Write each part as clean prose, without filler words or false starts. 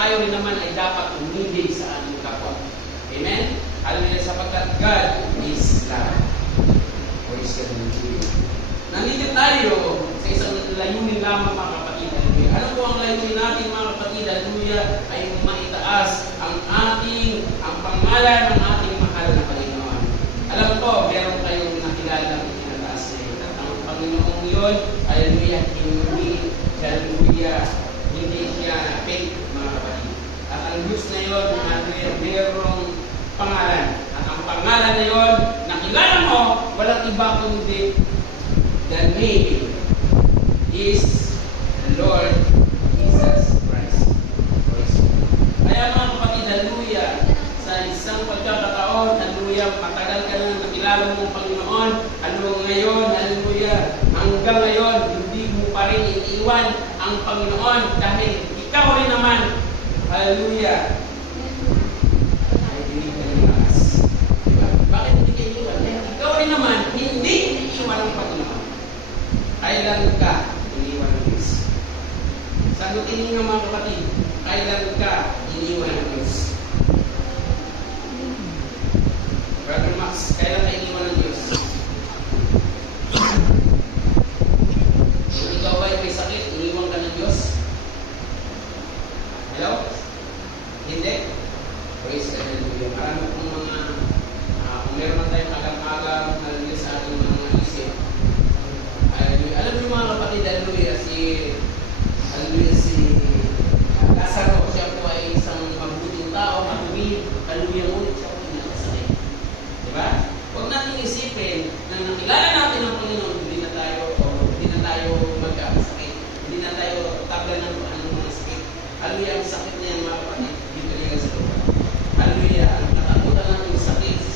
tayo rin naman ay dapat umilig sa ating kapwa. Amen? Hallelujah, sapagkat God is love. Praise the Lord. Nandito tayo sa isang layunin lamang, mga kapatid. Hallelujah. Ano po ang layunin natin, mga kapatid? Hallelujah, ay maitaas ang pangalan ng ating mahal na Panginoon. Alam ko, meron kayong nakilala ng tinataas na yun. At ang Panginoon yun, hallelujah, hindi siya fake, mga kapatid. At ang Diyos na yun, hallelujah, merong pangalan. At ang pangalan na yun, nakilala mo, walang iba kundi the name is the Lord Jesus Christ. Kaya mga kapatid, hallelujah, sa isang pagkakataon, hallelujah, matagal ka lang nakilala mo ang Panginoon, hallelujah, ngayon, hallelujah, hanggang ngayon, hindi mo pa rin iniiwan ang Panginoon dahil ikaw rin naman, hallelujah, ay hindi ka nilakas. Diba? Bakit hindi ka iniiwan? Dahil ikaw rin naman, hindi iniiwan ang Panginoon. Kailan ka iniwan ng Diyos? Sagutin niyo mga kapatid, kailan ka iniwan ng Diyos? Brother Max, kailan ka iniwan ng Diyos? Kung ikaw ay may sakit, iniwan ka ng Diyos? Hello? Hindi? Praise the Lord. Marami pong mga, kung meron na tayong alam-alam, hallelujah, sa ating mga isip. Alam niyo mga kapatid, hallelujah, si Lazaro, siya po ay isang mabuting tao, matuwid, hallelujah, ngunit siya po ay nakasakit. Diba? Huwag natin isipin na nakilala natin ang Panginoon, hindi na tayo magkakasakit. Hindi na tayo tabla ng anong mga sakit. Hallelujah, ang sakit na yan mga kapatid, dito liga sa lupa. Hallelujah, ang katakutan natin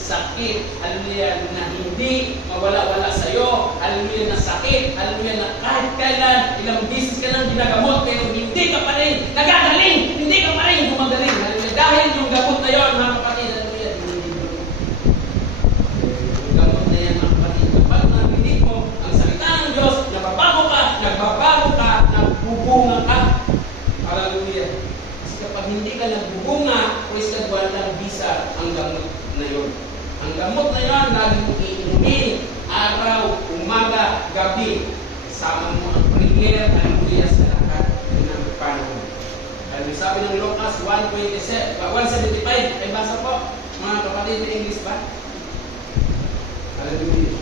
sakit, hallelujah, na hindi mawala-wala sa iyo, hallelujah, na sakit, hallelujah, na kahit kailan, ilang beses ka nang ginagamot, pero hindi ka pa rin nagagaling, hindi ka pa rin gumagaling, hallelujah, dahil yung gamot na yon, mga kapatid, hallelujah, yung gamot na yan, mga kapatid, kapag narinig mo ang salita ng Diyos, nagbabago ka, nagbubunga ka, hallelujah. Kasi kapag hindi ka nagbubunga, praise God, walang bisa ang gamot na yon. Ang gamot na yan, lagi mo iinumin, araw, umaga, gabi. Kasama mo ang prayer, hallelujah, sa lahat ng panahon. Hallelujah. Sabi ng Lucas 1:75, ay basa po, mga kapatid na English ba? Hallelujah.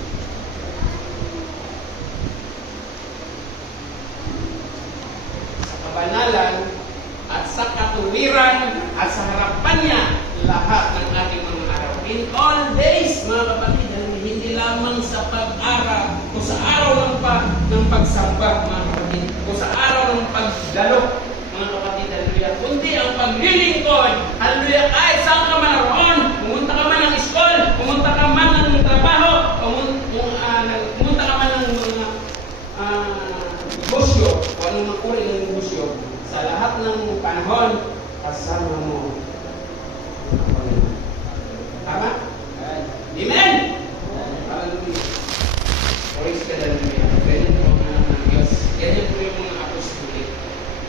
Sa kabanalan at sa katuwiran at sa harapan niya, lahat ng ating mga araw. In all days, mga kapatid, hindi lamang sa pag-araw o sa araw ng pagsamba, mga kapatid, o sa araw ng pagdalo, mga kapatid, hallelujah, kundi ang paglilingkod, hallelujah, kahit saan ka man naroon, pumunta ka man ng school, pumunta ka man ng trabaho, pumunta ka man ng mga negosyo, o anong makuri ng negosyo, sa lahat ng panahon, kasama mo. Tama? Amen? Hallelujah. Praise ka lang niya. Ganyan po ang anak ng Diyos. Ganyan po yung mga apostolic.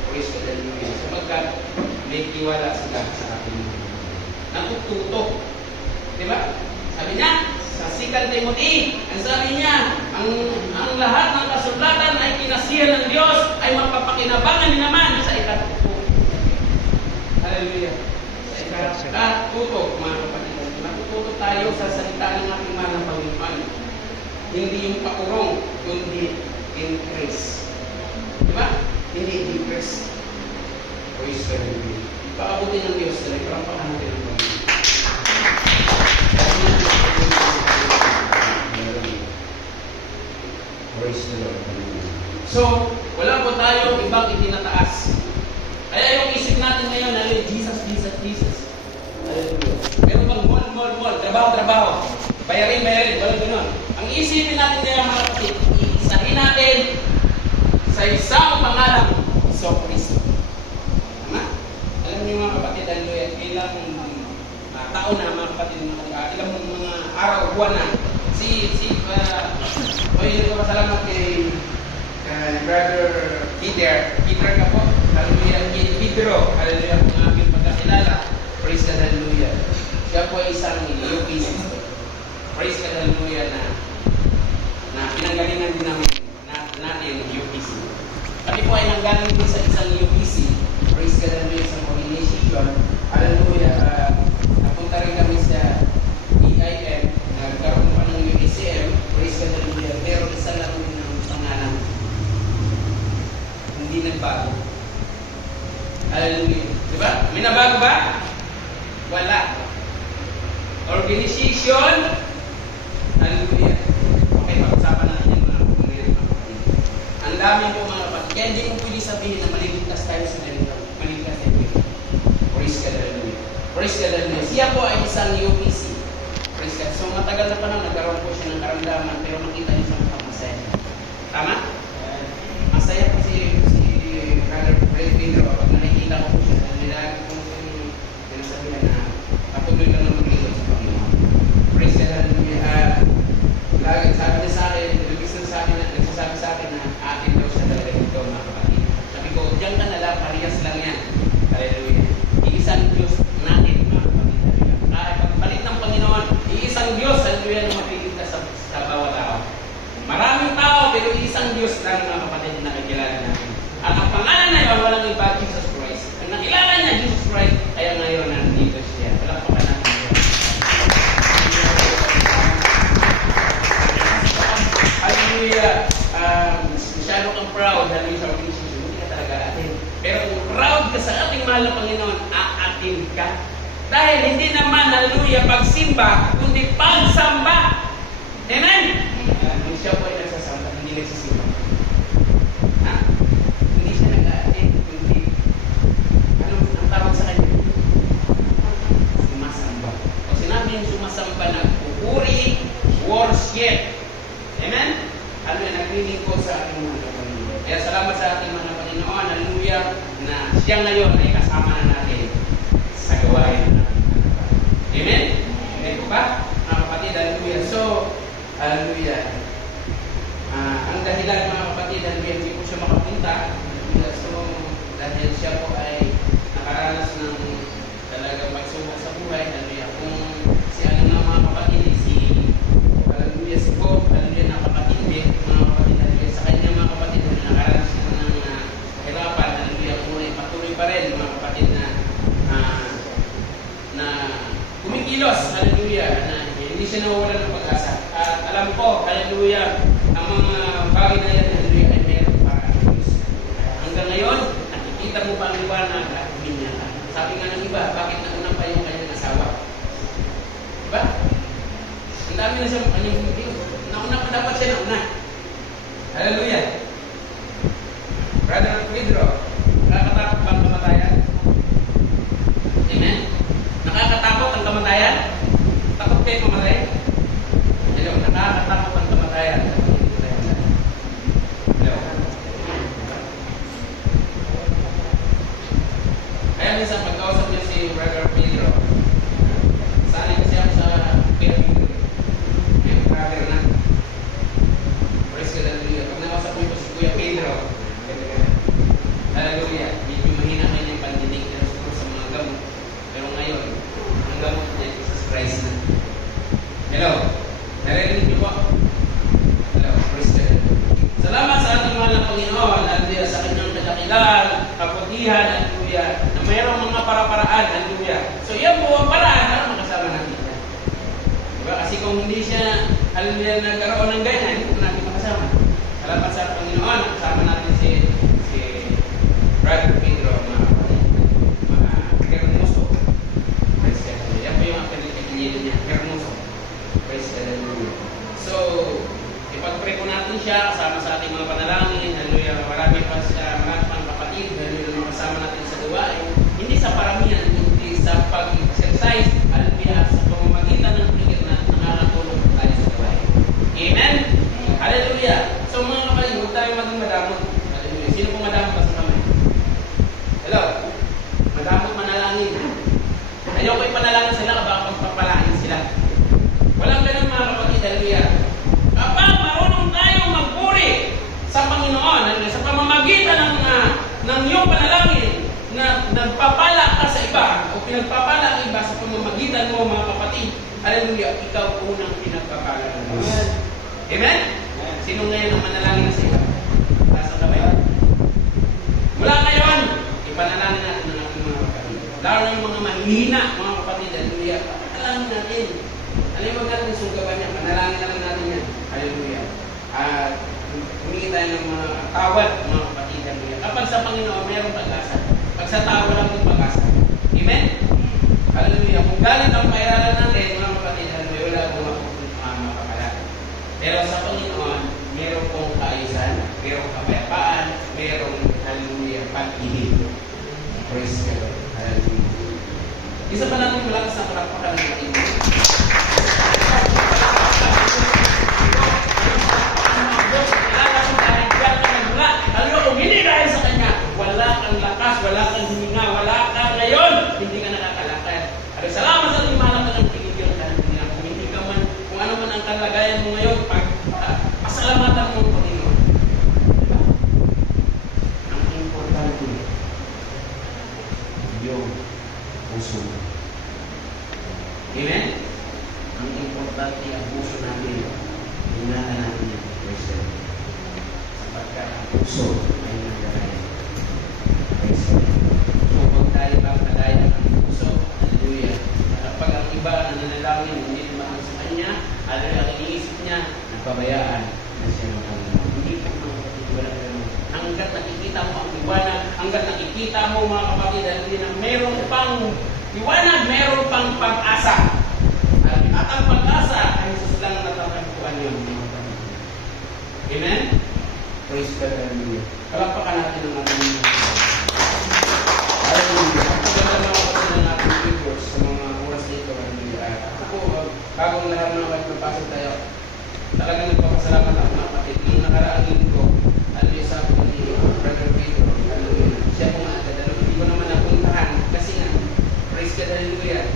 Praise ka lang niya. Sapagkat may tiwala sila sa akin. Natututo. Diba? Sabi niya, sa 2 Timothy, ang sabi niya, ang lahat ng kasulatan ay kinasihan ng Diyos ay mapapakinabangan din naman sa ikatuto. Hallelujah. Sa ikatuto, mga kapatid. Natututo tayo sa salita ng ating mahal na Panginoon. Hindi yung pakurong, kundi increase. Diba? Hindi decrease. Praise the Lord. Paabutin ng Diyos na nagpapakahan natin ng Panginoon. Praise the Lord. So, wala po tayo ibang itinataas. Kaya yung isip natin ngayon, Jesus, Jesus, Jesus. Hallelujah. Meron bang mall, trabaho, bayarin, walang ganun. Ang isipin natin ngayon, mga kapatid, iisahin natin sa isang pangalan, Kristo. Tama? Alam niyo mga kapatid, ilang taon na mga kapatid, ilang mga araw, buwan na, nagpapasalamat kay Brother Peter ka po, hallelujah, Pedro, hallelujah, mga nakakilala, praise God, hallelujah. Siya po ay isang UPC. Praise God, hallelujah, na pinanggalingan din natin UPC. Kami po ay nanggaling din sa isang UPC. Praise God, hallelujah, sa organization. Hallelujah, napunta rin kami sa EIM, nagkaroon pa ng USCM. Praise God, hallelujah. Pero isa lang din ang pangalan. Hindi nagbago. Hallelujah. Diba? May nabago ba? Wala. Organization. Hallelujah. Okay, pag-usapan natin yung mga kapatid. Ang dami po mga kapatid. Kaya hindi mo pwede sabihin na maliligtas tayo sa ganito. Maliligtas tayo. Praise God, hallelujah. Praise God, hallelujah. Siya po ay isang UPC. Praise God. So matagal na panahon, nagkaroon po siya ng karamdaman, pero makita niyo sa mga masaya. Tama? Masaya po si Brother Pedro. Pag nakikita ko po siya, nilagi ko sinasabihan na patuloy lang naman dito sa Panginoon. Praise God, hallelujah. Lagi sabi niya sa akin, nagsasabi sa akin na atin daw siya talaga dito, mga kapatid. Sabi ko, diyan ka na lang, parehas lang yan. Hallelujah. Iisang Diyos natin, mga kapatid. Kahit pagpalit ng Panginoon, iisang Diyos, hallelujah, na mapiligtas sa bawat tao. Maraming tao, pero iisang Diyos lang, mga kapatid, na nakikilala natin. At ang pangalan na yun, walang iba, Jesus Christ. Ang nakilala niya, Jesus Christ, kaya ngayon nandito siya. Walang pa natin siya. Hallelujah. Masyado kang proud, hallelujah, sa organization, hindi ka talaga atin. Pero kung proud ka sa ating mahal na Panginoon, aatin ka. Dahil hindi naman, hallelujah, pagsimba, kundi pagsamba. Amen? Kung siya po ay nagsasamba, hindi nagsisimba. Ha? Hindi siya nag-aatin, kundi, ano ang tawag sa kanya? Sumasamba. O sinabi yung sumasamba, nagpupuri, worship. Amen? Ano yan, naglilingkod sa ating mga Panginoon. Kaya salamat sa ating mga Panginoon, hallelujah, na siya ngayon ay kasama na natin sa gawain na natin. Amen? Amen po ba? Mga kapatid, hallelujah. So, hallelujah. Ang dahilan mga kapatid, hallelujah, hindi po siya makapunta. Hallelujah. So, dahil siya po ay nakaranas ng talagang pagsubok sa buhay, hallelujah. Kung si ano nga mga kapatid, hallelujah, si Bob, hallelujah, nakapatindi, mga kapatid, hallelujah, sa kanya mga kapatid, nakaranas siya ng kahirapan, hallelujah, kung ay patuloy pa rin, mga kapatid, na kumikilos, hallelujah, na hindi siya nawawala ng pag-asa. At alam ko, hallelujah, ang mga bagay na yan, hallelujah, ay meron para sa Diyos. Hanggang ngayon, nakikita mo pa ang liwanag at uminya ka. Sabi nga ng iba, bakit naunang pa yung kanyang asawa? Diba? Ang dami na siya kanyang video. Nauna pa dapat siya nauna. Hallelujah. Brother Pedro, nakakatakot ba ang kamatayan? Amen? Nakakatakot ang kamatayan? Takot kayo mamatay? Hello, nakakatakot ang kamatayan. Hello. Kaya minsan pagkausap niya si Brother Pedro, sali kasi ako sa Pedro. Brother na. Praise God, hallelujah. Pag nakausap mo ito si Kuya Pedro, hallelujah, medyo mahina kayo yung pandinig niya siguro sa mga gamot. Pero ngayon, ang gamot niya, Jesus Christ na. Hello? Narinig niyo po? Hello? Praise God. Salamat sa ating mahal na Panginoon, hallelujah, sa kanyang kadakilan, kaputihan, hallelujah, na mayroong mga para-paraan, hallelujah. So yan po ang paraan para makasama natin. Diba? Kasi kung hindi siya, hallelujah, nagkaroon ng ganyan, hindi po natin makasama. Salamat sa Panginoon, kasama natin si Brother Pedro, mga Hermoso. Praise God. Yan po yung apelido niya, Hermoso. Praise God. So, ipag-pray po natin siya, kasama sa ating mga panalangin. Hallelujah. Marami pang kapatid, hallelujah, makasama natin sa gawain. Hindi sa paramihan, hindi sa pag-exercise, hallelujah, sa pamamagitan ng prayer na nakakatulong tayo sa gawain. Amen? Hallelujah. So mga kapatid, huwag tayo maging madamot. Hallelujah. Sino pong madamot pa sa kamay? Hello? Madamot manalangin. Ayaw ko ipanalangin sila, baka magpapalain sila. Walang ganun mga kapatid. Hallelujah. Kapag marunong tayo magpuri sa Panginoon, hallelujah, sa pamamagitan ng iyong panalangin, na nagpapala ka sa iba, o ikaw unang pinagpapala ng Diyos. Amen? Sino ngayon ang manalangin na sa iyo? Nasa ka ba yan? Mula ngayon, ipanalangin natin ang ating mga kapatid. Lalo na yung mga mahina, mga kapatid, hallelujah. Panalangin natin. Ano yung magandang natin sunggaban niya? Panalangin na lang natin yan. Hallelujah. At humingi tayo ng mga tawad, mga kapatid, hallelujah. Kapag sa Panginoon, mayroong pag-asa. Pag sa tao, walang yung pag-asa. Amen? Hallelujah. Kung galit ang pairalan natin, mga kapatid, hallelujah, wala akong makapala. Pero sa Panginoon, mayroong pong kaayusan, mayroong kapayapaan, mayroong, hallelujah, pag-ibig. Praise God. Hallelujah. Isa pa natin malakas na palakpakan ng ating Diyos. Hallelujah. Kung hindi dahil sa Kanya, wala kang lakas, wala kang hininga, wala kang ngayon, hindi ka nakakalakad. Salamat sa ating mahal ka ng pinigil ka ng Panginoon. Kung hindi ka man, kung ano man ang kalagayan mo ngayon, pasalamatan mo ang Panginoon. Diba? Ang importante, yung puso. Amen? Ang importante ang puso natin. Ingatan natin yung Kristo. Sapagkat ang puso ay nagdalaya. Kristo. So, huwag tayo bang nagdalaya ang puso. Hallelujah. Kapag ang iba na nanalangin, hindi tumahan sa Kanya, ang iniisip niya, nagpabayaan na siya ng Panginoon. Hindi po mga kapatid, walang gano'n. Hanggat nakikita mo ang liwanag, hanggat nakikita mo mga kapatid, na mayroong pang liwanag, mayroong pang pag-asa. At ang pag-asa ay Jesus lang natatagpuan yun. Amen? Praise God, hallelujah. Palakpakan natin ang ating hallelujah. Pagkakala mga kapatid ng ating viewers sa mga oras dito, hallelujah. Ako, bagong lahat mga kapatid, napasok tayo. Talagang nagpapasalamat ako mga kapatid. Nung nakaraang linggo, hallelujah, sa akin ni Brother Pedro, hallelujah. Siya po nga, hindi ko naman napuntahan kasi nga, praise God, hallelujah.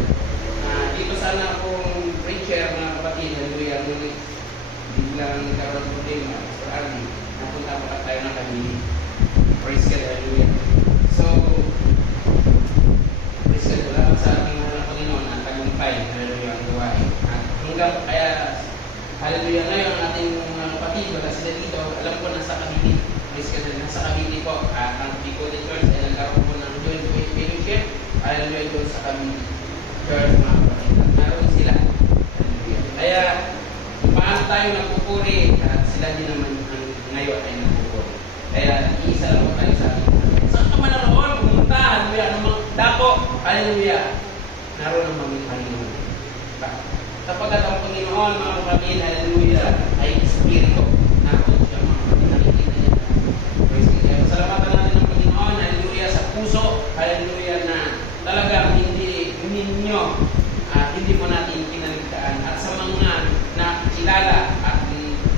Dito sana akong preacher mga kapatid, hallelujah. Ngunit biglang nagkaroon ng problema sa Army. Napunta pa tayo ng kami. Praise God, hallelujah. So, praise God, wala sa ating mga Panginoon ang tagumpay, hallelujah, ang gawain. At hanggang kaya, hallelujah, ngayon ang ating mga kapatid, wala sila dito, alam ko nasa Cavite. Praise God, nasa Cavite po. At ang Bicol Church ay nagkaroon po ng joint fellowship, hallelujah, doon sa Cavite Church, mga kapatid. Naroon sila. Hallelujah. Kaya, paano tayo nagpupuri at sila din naman ang ngayon ay nagpupuri. Kaya, iisa lang po tayo sa atin. Saan ka man naroon? Pumunta, hallelujah, anumang dako, hallelujah. Naroon ang mga Panginoon. Sapagkat ang Panginoon, mga kapatid, hallelujah, ay Espiritu. Naroon siya, mga kapatid, nakikita niya. Praise God. Kaya, salamatan natin ang Panginoon, hallelujah, sa puso, hallelujah, na talagang hindi ninyo at hindi mo natin kinaligtaan at sa mga nakikilala at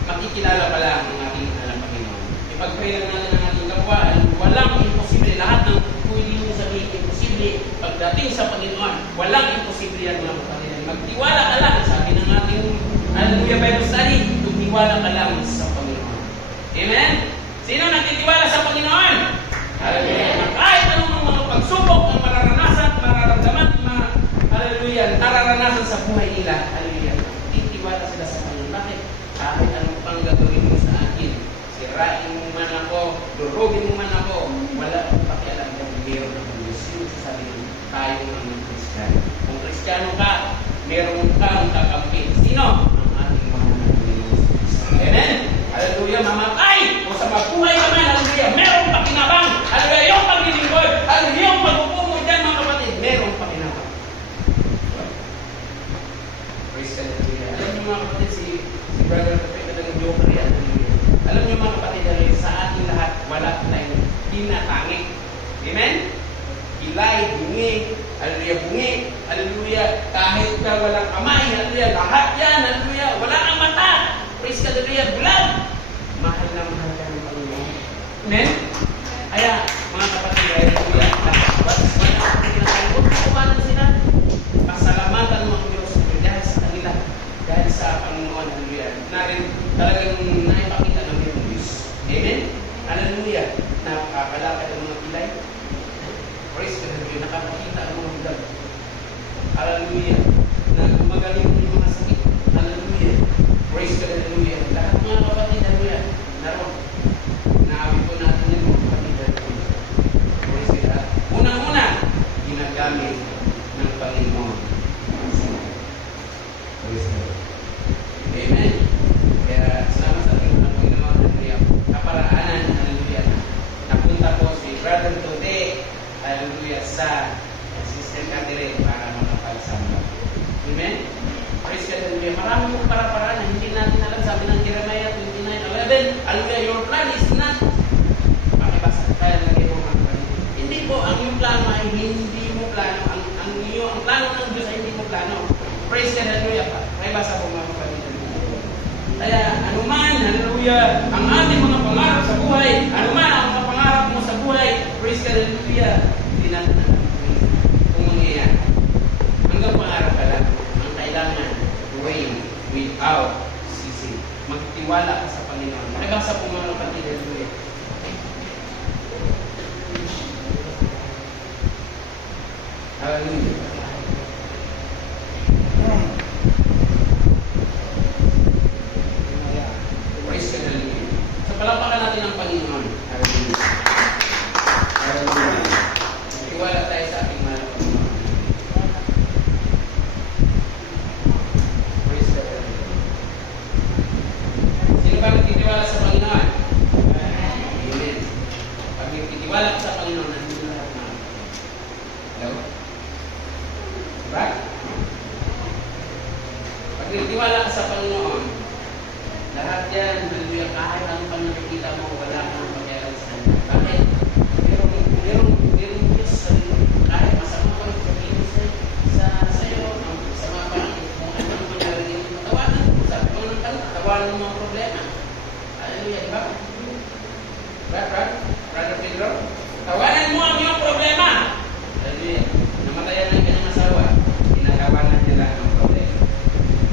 makikilala pa lang ng ating alam Panginoon. Ipag-pray lang natin ang ating kapwa, walang imposible. Lahat ng pwede nyo sabihin imposible pagdating sa Panginoon. Walang imposible yan mga kapatid. Magtiwala ka lang, sabi ng ating hallelujah Bible study, tumtiwala ka lang sa Panginoon. Amen? Sino nagtitiwala sa Panginoon? Hallelujah. Kahit anong mga pagsubok ang mararanasan, mararamdaman, hallelujah, nararanasan sa buhay nila. Hallelujah. Titiwala sila sa Panginoon. Bakit? Kahit anong pang gagawin mo sa akin, sirain mo man ako, durugin mo man ako, wala akong pakialam kung meron akong Diyos. Yung sasabi nyo, tayo ng mga Kristiyano. Kung Kristiyano ka, meron kang kakampi. Sino? Ang ating mga Panginoon. Amen? Hallelujah, mamatay! O sa mabuhay ka man, hallelujah, meron pakinabang. Hallelujah, yung paglilingkod. Hallelujah, yung pag-upo mo dyan, mga kapatid, meron pakinabang. Praise God, hallelujah. Alam niyo mga kapatid, si Brother Pepe talagang joker yan. Alam niyo mga kapatid, sa ating lahat, wala tayong tinatangik. Amen? Ilay, bungi, hallelujah, bungi, hallelujah, kahit ka walang kamay, hallelujah, lahat yan, hallelujah, wala kang mata. Praise God, hallelujah, bulag. Mahal na mahal ka ng Panginoon. Amen? Kaya, mga kapatid, hallelujah, huwag kukumanan sila. Pasalamatan mo ang Diyos dahil sa kanila, dahil sa Panginoon, hallelujah. Narin talagang naipakita ng iyong Diyos. Amen? Hallelujah. Nakakalakad ang mga pilay. Praise God, hallelujah. Nakapakita ang mga bulag. Hallelujah. Na gumagaling yung mga sakit. hallelujah, ang ating mga pangarap sa buhay, ano man ang mga pangarap mo sa buhay, praise God, hallelujah, hindi natin alam kung mangyayari. Hanggang pangarap ka lang, ang kailangan, pray without ceasing. Magtiwala ka sa Panginoon. Nagasa po mga kapatid, hallelujah. Hallelujah. Praise God, hallelujah. So, palapakan natin ang Panginoon. Hallelujah. Hallelujah. Tiwala tayo sa ating mahal na Panginoon. Praise God, hallelujah. Sino ba nagtitiwala sa Panginoon? Amen. Pag nagtitiwala ka sa Panginoon, nandito na lahat na. Hello? Right? Pag nagtiwala ka sa Panginoon, lahat yan, hallelujah, kahit ang nakikita mo, wala kang pakialam sa kanya. Bakit? Merong Diyos sa iyo. Kahit masama pa yung pagkino sa'yo, ang masama pa kung anong mangyari, tawanan mo. Sabi ko ng tanong, tawanan mo ang problema. Hallelujah, di ba? Brother Pedro? Tawanan mo ang iyong problema. Hallelujah. Namatayan ng kanyang asawa, tinatawanan niya lang ang problema.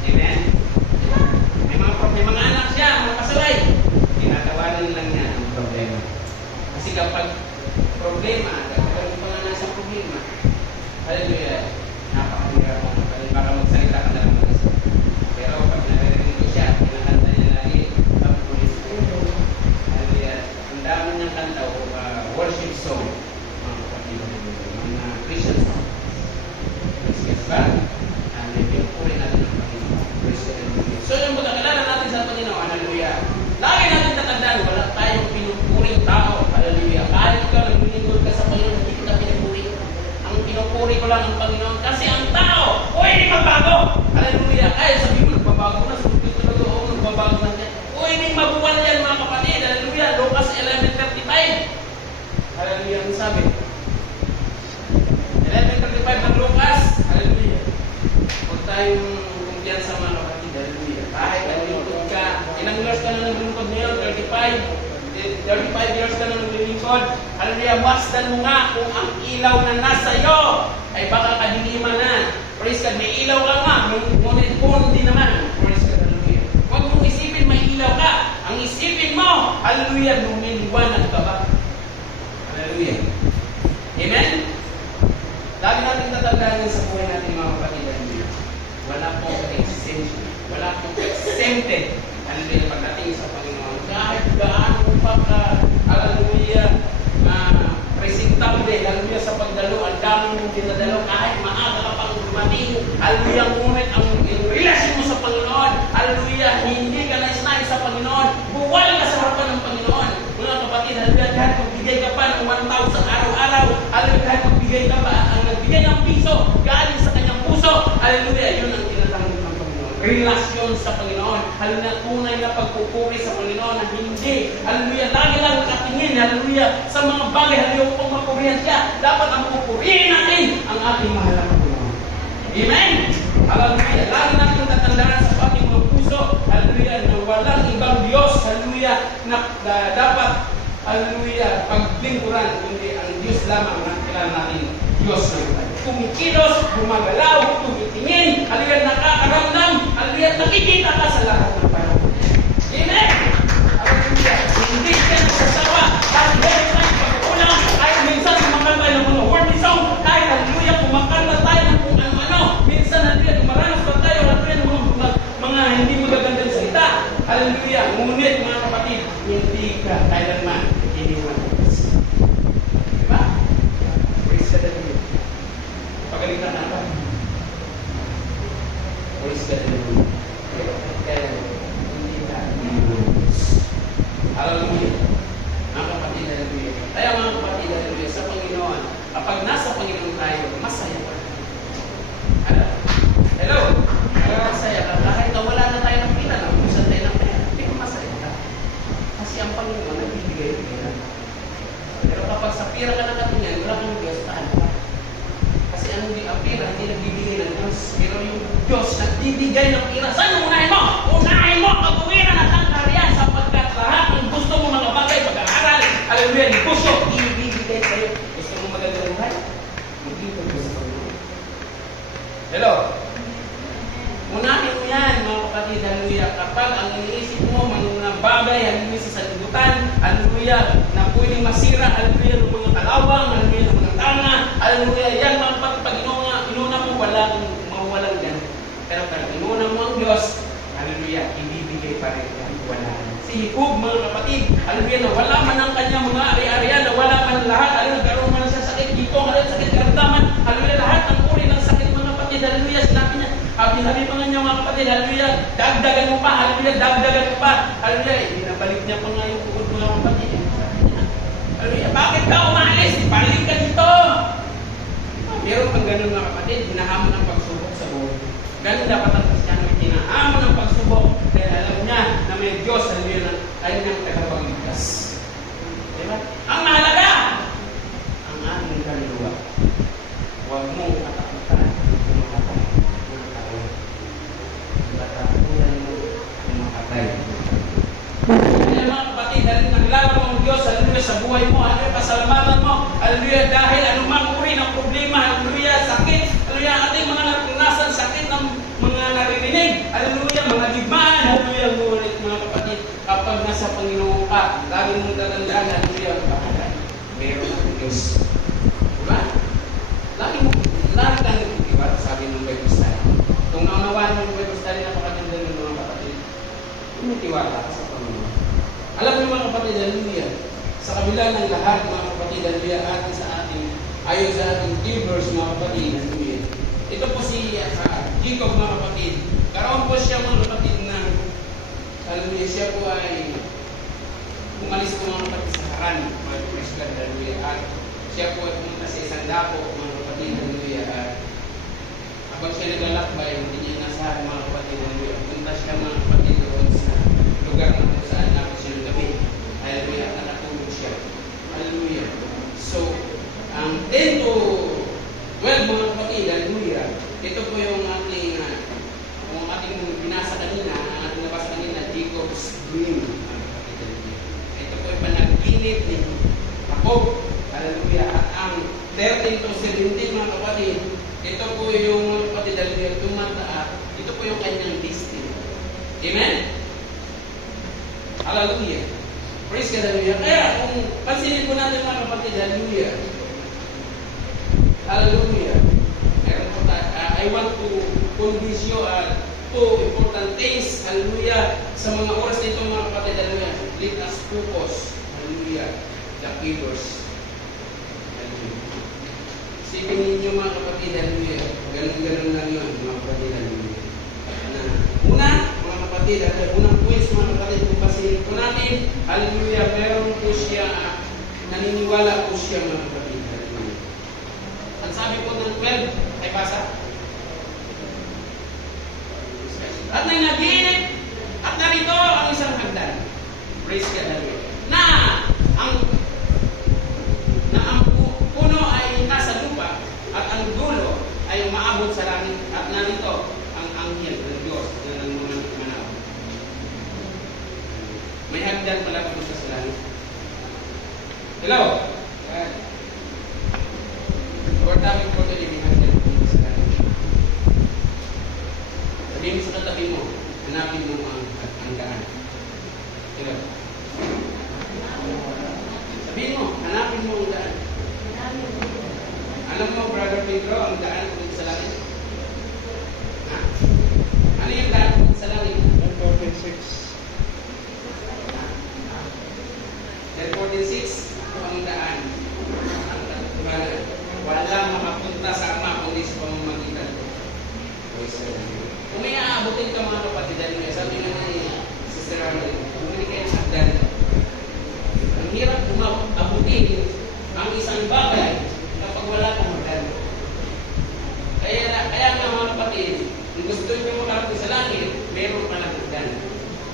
Amen? May mga anak siya, mga kasaway, tinatawanan lang niya ang problema. Kasi kapag problema, kapag pa nga nasa problema, hallelujah, napakahirap mo. Baka magsalita ka na lang mag-isa. Pero pag naririnig ko siya, kinakanta niya lagi, hallelujah, ang dami niyang kanta o worship song, mga kapatid, mga Christian song. Yes, ba? Hallelujah, puri natin ang Panginoon. So yung pagkakilala natin sa Panginoon, hallelujah, lagi natin tatandaan, wala tayong pinupuring tao, hallelujah. Kahit ikaw naglilingkod ka sa Panginoon, hindi kita pinupuri. Ang pinupuri ko lang ang Panginoon kasi ang tao, pwede magbago. Hallelujah. Ay, sabi mo, nagbabago na, sabi ko talaga, oo, nagbabago na yan. Pwede mabuwal yan mga kapatid, hallelujah. Lucas 11:35. Hallelujah, ang sabi. 11:35 ng Lucas, hallelujah. Huwag tayong kumpiyansa mga kapatid, hallelujah. Kahit naglilingkod ka, ilang years ka na naglilingkod ngayon? 35 years ka na naglilingkod. Hallelujah, masdan mo nga kung ang ilaw na nasa iyo ay baka kadiliman na. Praise God, may ilaw ka nga, ngunit hindi naman. Praise God, hallelujah. Huwag mong isipin may ilaw ka. Ang isipin mo, hallelujah, lumiliwanag ka ba? Hallelujah. Amen? Lagi natin tatandaan yan sa buhay natin mga kapatid, hallelujah. Wala pong exemption. Wala pong exempted. Hallelujah, pagdating sa Panginoon. Kahit gaano pa ka, hallelujah, presentable, hallelujah, sa pagdalo, ang dami mong dinadalo, kahit maaga ka pang dumating, hallelujah, ngunit ang relasyon mo sa Panginoon, hallelujah, hindi ka nais-nais sa Panginoon, buwal ka sa harapan ng Panginoon. Mga kapatid, hallelujah, kahit magbigay ka pa ng 1,000 araw-araw, hallelujah, kahit magbigay ka pa, ang nagbigay ng piso, galing sa kanyang puso, hallelujah, yun ang tinatanggap ng Panginoon. Relasyon sa Panginoon, hallelujah, tunay na pagpupuri sa Panginoon na hindi, hallelujah, lagi lang nakatingin, hallelujah, sa mga bagay, hallelujah, upang mapurihan siya. Dapat ang pupurihin natin ang ating mahal na Panginoon. Amen? Hallelujah. Lagi natin tatandaan sa ating mga puso, hallelujah, na walang ibang Diyos, hallelujah, na dapat, hallelujah, paglingkuran, kundi ang Diyos lamang na kilala natin, Diyos na buhay. Kumikilos, gumagalaw, tumitingin, hallelujah, nakakaramdam, hallelujah, nakikita ka sa lahat ng panahon. Amen? Hallelujah. Hindi ka nagsasawa, kahit very time pag-ulang, kahit minsan kumakanta tayo ng mga worthy song, kahit hallelujah, kumakanta tayo ng kung ano-ano, minsan hallelujah, dumaranas pa tayo, hallelujah, ng mga hindi magagandang salita, hallelujah, ngunit mga kapatid, hindi ka kailanman iniwan. Diba? Praise God, hallelujah. Pagalitan na ba? Praise God, hallelujah. Kaya hindi ka iniwan. Hallelujah. Mga kapatid, hallelujah. Kaya mga kapatid, hallelujah, sa Panginoon, kapag nasa Panginoon tayo, masaya ka. Hello? Kaya masaya ka. Kahit wala na tayo ng pila, nakusan tayo ng pera, hindi ko masaya ka. Kasi ang Panginoon, nagbibigay ng pera. Pero kapag sa pira ka nakatingin, wala kang Diyos, tahan ka. Kasi ang pira, hindi nagbibigay ng Diyos. Pero yung Diyos, nagbibigay ng pira. Saan unahin mo? Unahin mo, pag-uwiran at ang karya sapagkat bagay, hallelujah, sa sanlibutan, hallelujah, na pwedeng masira, hallelujah, ng mga kalawang, hallelujah, ng mga tanga, hallelujah, yan mga kapatid, pag inuna mo, mawawalan yan. Pero pag inuna mo ang Diyos, hallelujah, ibibigay pa rin yan, wala. Si Hub, mga kapatid, hallelujah, na wala man ang kanyang mga ari-arian, na wala man lahat, hallelujah, nagkaroon man siya sakit dito, hallelujah, sakit karamdaman, hallelujah, lahat ng uri ng sakit, mga kapatid, hallelujah, sinabi niya, habi-habi pa nga niya, mga kapatid, hallelujah, dagdagan mo pa, hallelujah, dagdagan mo pa, hallelujah, binabalik niya pa nga yung bukod, mga kapatid, hallelujah, bakit ka umalis? Balik ka dito! Meron pang ganun, mga kapatid, hinahamon ang pagsubok sa buhay. Ganun dapat ang Kristiyano, hinahamon ang pagsubok, dahil alam niya na may Diyos, hallelujah, na kanyang tagapagligtas. Diba? Ang mahalaga, ang ating kaluluwa. Huwag mong katakutan kung makatay. Katakutan mo kung makatay. Kaya mga kapatid, dahil naglalang mo ang Diyos, hallelujah, sa buhay mo, hallelujah, pasalamatan mo, hallelujah, dahil anumang uri ng problema, hallelujah, sakit, hallelujah, ating mga natunasan, sakit ng mga naririnig, hallelujah, mga digmaan, hallelujah, ngunit mga kapatid, kapag nasa Panginoon ka, lagi mong tatandaan, hallelujah, bahala, meron ang Diyos. Diba? Lagi kang nagtitiwala, sabi ng Bible study. Kung naunawaan mo ng Bible study, napakaganda ng mga kapatid, tumitiwala ka sa Panginoon. Alam niyo mga kapatid, hallelujah, sa kabila ng lahat, mga kapatid, hallelujah, atin sa ating, ayon sa ating givers, mga kapatid, hallelujah. Ito po si Jacob, mga kapatid. Karoon po siya, mga kapatid, na hallelujah, siya po ay umalis po, mga kapatid, sa Haran, mga Christian, hallelujah, at siya po ay pumunta sa isang dako, mga kapatid, hallelujah, at kapag siya naglalakbay, hindi niya nasahan, mga kapatid, hallelujah, pumunta siya, mga kapatid, doon sa lugar na kung saan namin siya gabi, hallelujah, at nakatulog siya, hallelujah. So, ang 10 to 12, mga kapatid, hallelujah, ito po yung ating binasa kanina, ang ating nabasa kanina, Jacob's dream, mga kapatid, hallelujah. Ito po yung panaginip ni Jacob, hallelujah, at ang 13 to 17, mga kapatid, ito po yung mga kapatid, hallelujah, tumataas, ito po yung kanyang destiny. Amen? Hallelujah. Praise God, hallelujah. Kaya kung pansinin po natin, mga kapatid, hallelujah, hallelujah, I want to convince you two important things, hallelujah, sa mga oras nito, mga kapatid, hallelujah. Let us focus, hallelujah, the givers. Hallelujah. Sipin ninyo, mga kapatid, hallelujah, ganun-ganun lang yun, mga kapatid, hallelujah. Una, mga kapatid, unang points, mga kapatid, kung pasilin po natin, hallelujah, meron po siya, naniniwala po siya, mga kapatid, hallelujah. Ang sabi po ng 12, ay basa. At nag-init, at narito ang isang hagdan. Praise God, hallelujah. Na ang puno ay nasa lupa, at ang dulo ay umaabot sa langit, at narito ang anghel ng Diyos na nagmamanaw. May hagdan pala pumunta sa langit. Hello? Lord, daming po na living hagdan pumunta sa langit. Sabihin mo sa katabi mo, hanapin mo ang daan. Hello? Sabihin mo, hanapin mo ang daan. Alam mo, Brother Pedro, ang daan pumunta sa langit? Ha? Ano yung daan pumunta sa langit? 10:46. 10:46, ito ang daan. Walang makapunta sa Ama kundi sa pamamagitan ko. Kung may aabutin ka, mga kapatid, sabi nga ni Sister Arnold, bumili kayo ng hagdan. Ang hirap abutin ang isang bagay kapag wala kang hagdan. Kaya nga, mga kapatid, kung gusto nyo makarating sa langit, meron ka ng hagdan.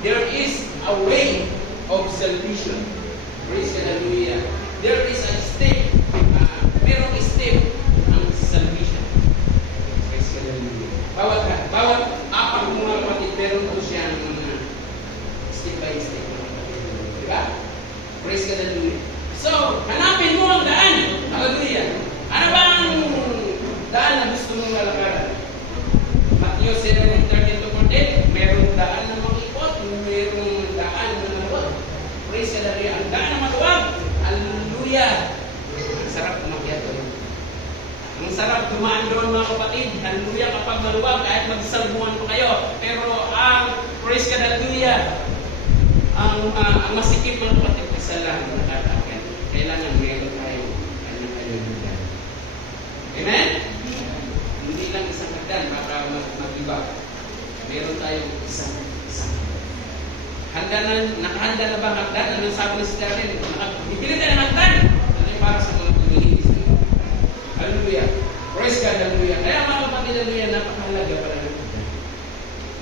There is a way of salvation. Praise God, hallelujah. There is a step. Merong step ang salvation. Praise God, hallelujah. Bawat apat mga kapatid, meron po siya ng mga step by step. Diba? Praise God, hallelujah. So, hanapin mo ang daan. Hallelujah. Ano ba ang daan na gusto mong lalakaran? Matthew 7:13-14, merong daan na makikot, merong daan na malawag. Praise God, hallelujah. Ang daan na maluwag. Hallelujah. Ang sarap umakyat doon. Ang sarap dumaan doon mga kapatid. Hallelujah. Kapag maluwag, kahit magsalbuhan ko kayo. Pero ang praise God, hallelujah. Ang masikip mga kapatid, isa lang nakatakan. Kailangan meron tayo hallelujah. Amen? Hindi lang isang hagdan para mag-iba. Meron tayong isang. Nakahanda na ba ang hagdan? Anong sabi ni si Darren? Bibili tayo ng hagdan. Ano yung para sa mga communities? Hallelujah. Praise God, hallelujah. Kaya mga kapatid, hallelujah, napakahalaga pala ng hagdan.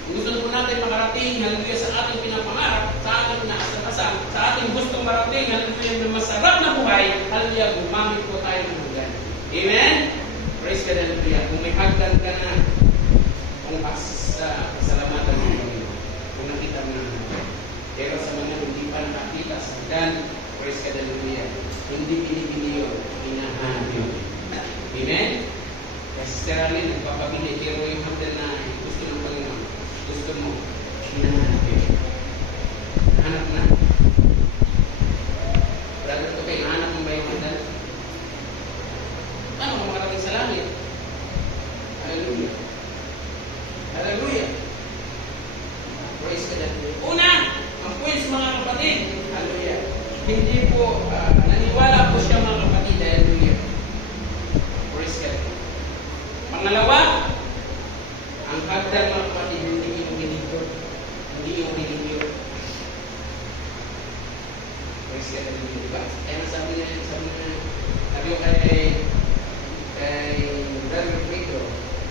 Kung gusto po natin makarating, hallelujah, sa ating pinapangarap, sa ating pinaasakasa, sa ating gustong marating, hallelujah, na masarap na buhay, hallelujah, gumamit po tayo ng hagdan. Amen? Praise God, hallelujah. Kung may hagdan ka na, kung pasalamatan mo kami, kung nakita mo na. Pero sa mga hindi pa nakakita sa hagdan, praise God, hallelujah, hindi pinipili yun, hinahanap yun. Amen? Kasi Sister Arlene, nagpapabili, pero yung hagdan na gusto ng Panginoon, gusto mo, hinahanap yun. Hanap na. Brother ko kayo, hanap mo ba yung hagdan? Ano kung makarating sa langit? Hallelujah. Hallelujah. Praise God. Una, ang points mga kapatid. Hallelujah. Hindi po, naniwala po siya mga kapatid. Hallelujah. Praise God. Pangalawa, ang hagdan mga kapatid, hindi yung ginito. Hindi yung ginito. Praise God. Hallelujah. Diba? Kaya sabi ko kay Brother Pedro,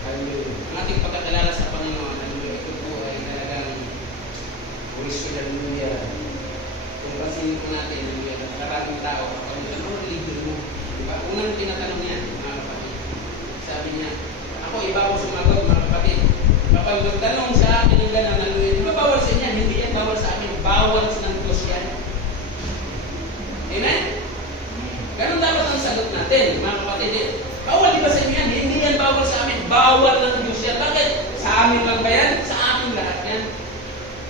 hallelujah. Ang ating pagkakalala sa Panginoon, hallelujah. Ito po ay talagang praise God, hallelujah. Kung pansinin po natin, hallelujah, nakarating tao, ano ang leader mo? Diba? Unang tinatanong niya, mga kapatid. Sabi niya, ako iba ako sumagot, mga kapatid. Kapag nagtanong sa akin yung gano'n, hallelujah, di ba bawal sa inyo? Hindi yan bawal sa amin. Bawal sa ng Diyos yan. Amen? Ganun dapat ang sagot natin, mga kapatid. Bawal di ba sa inyo yan? Hindi yan bawal sa amin. Bawal ng Diyos yan. Bakit? Sa amin lang ba yan? Sa amin lahat yan.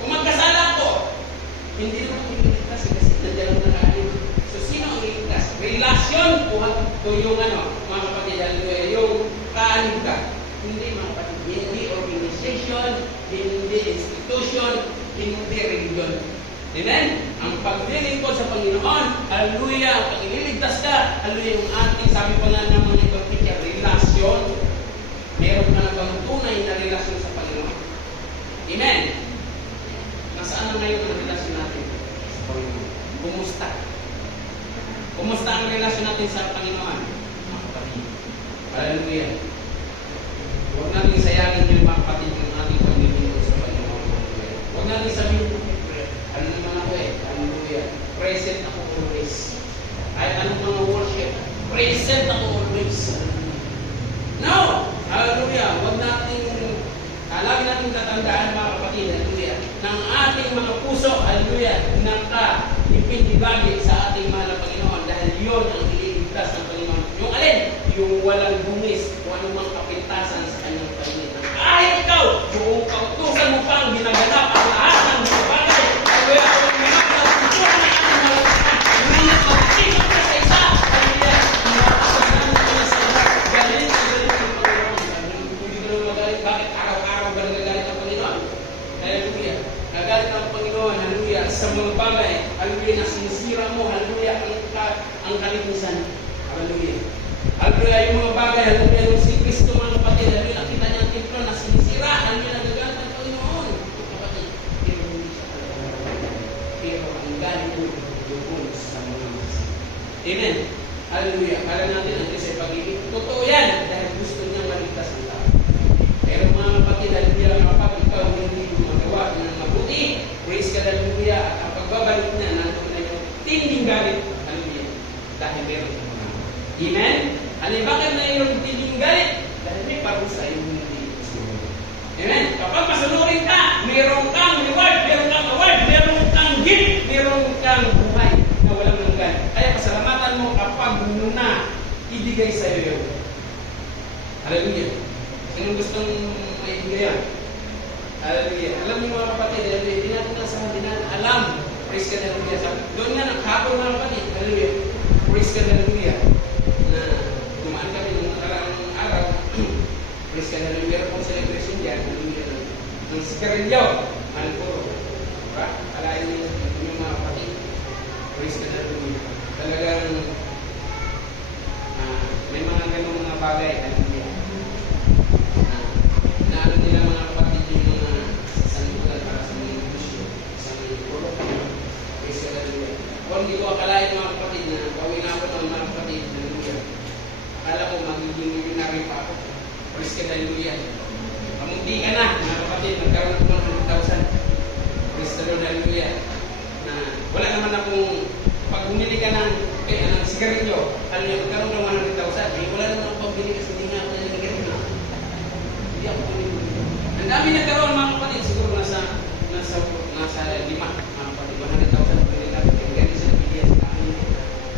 Kung magkasala ako, hindi naman ako iligtas kasi nandiyan lang nakaanin. So, sino ang iligtas? Relasyon o yung mga kapatid, yung kaanin ka. Hindi mga kapatid. Hindi organization, hindi institution, hindi religion. Amen? Ang paglilingkod sa Panginoon, hallelujah, ang pagliligtas ka, hallelujah, yung ating, sabi pa nga ng mga ibang picture, relasyon. Meron ka na bang tunay na relasyon sa Panginoon? Amen? Nasaan na ngayon ang relasyon natin sa Panginoon? Kumusta? Kumusta ang relasyon natin sa Panginoon? Mga kapatid. Hallelujah. Huwag natin sayangin yung mga kapatid yung ating paglilingkod sa Panginoon. Huwag natin sabihin, ano naman ako hallelujah, present ako always. Kahit anong mga worship, present ako always. No! Hallelujah! Huwag natin, lagi natin tatandaan mga kapatid, hallelujah, ng ating mga puso, hallelujah, ipinibagi sa ating mahal na Panginoon dahil yun ang ililigtas ng Panginoon. Yung alin? Yung walang bungis, kung anumang kapintasan sa kanyang paligid. Kahit ikaw, yung kautusan mo pang ginaganap ang lahat ng bagay, hallelujah, ang mga kautusan na ating malagpasan, hindi na magtigil ka sa isa, hallelujah, nakakasanan mo na sa isa, galing ang Panginoon. Hindi ka naman magalit, bakit araw-araw ba nagagalit ang Panginoon? Hallelujah. Nagalit ang Panginoon, hallelujah, sa mga bagay, hallelujah, na sinisira mo, hallelujah, ang kalinisan. Hallelujah. Hallelujah, yung mga bagay, hallelujah, yung si Kristo mga kapatid, hallelujah, nakita niya ang templo na sinisira, hallelujah, nagagalit ang Panginoon. Kapatid, pero hindi siya talaga. Pero ang galit mo, doon sa mga masas. Amen. Hallelujah. Kala natin ang Diyos ay pag-ibig. Totoo yan, dahil gusto niya maligtas ang tao. Pero mga kapatid, hallelujah, kapag ikaw hindi magawa ng mabuti, praise ka, hallelujah, at ang pagbabalik niya, nandun na yung tinding galit, hallelujah, dahil meron sa mga. Amen? Ano bakit na yung tinding galit? Dahil may parusa yung hindi gusto. Amen? Kapag masunurin ka, meron kang reward, meron kang award, meron kang gift, meron kang buhay na walang hanggan. Kaya pasalamatan mo kapag muna ibigay sa iyo yun. Hallelujah. Sino gustong maibigay yan? Hallelujah. Alam niyo mga kapatid, hallelujah, hindi natin alam. Praise God, hallelujah. Doon Kahapon mga kapatid, hallelujah. Praise God, hallelujah. Na dumaan kami nung nakaraang araw. Praise God, hallelujah. Meron pong celebration dyan, hallelujah. Ng sigarilyo, alcohol. Diba? Kalain niyo yung mga kapatid. Praise God, hallelujah. Talagang may mga ganong mga bagay, hallelujah. Naano nila mga kapatid yung mga sanlibutan para sa mga Kristo, sa mga pulok. Praise God, hallelujah. Kung hindi ko akalain mga kapatid na gawin ako ng mga kapatid, hallelujah. Akala ko magiging millionaire pa ako. Praise God, hallelujah. Kamundi ka na, mga kapatid, nagkaroon ako ng 100,000. Praise the Lord, hallelujah. Na wala naman akong, pag bumili ka ng sigarilyo, hallelujah, magkaroon ng 100,000. Eh, wala naman akong pambili kasi hindi nga ako naligarilyo. Hindi ako pambili. Ang dami nagkaroon mga kapatid, siguro nasa 5, mga kapatid, 100,000 pambili natin. Kaya ganyan sila bilihan sa akin.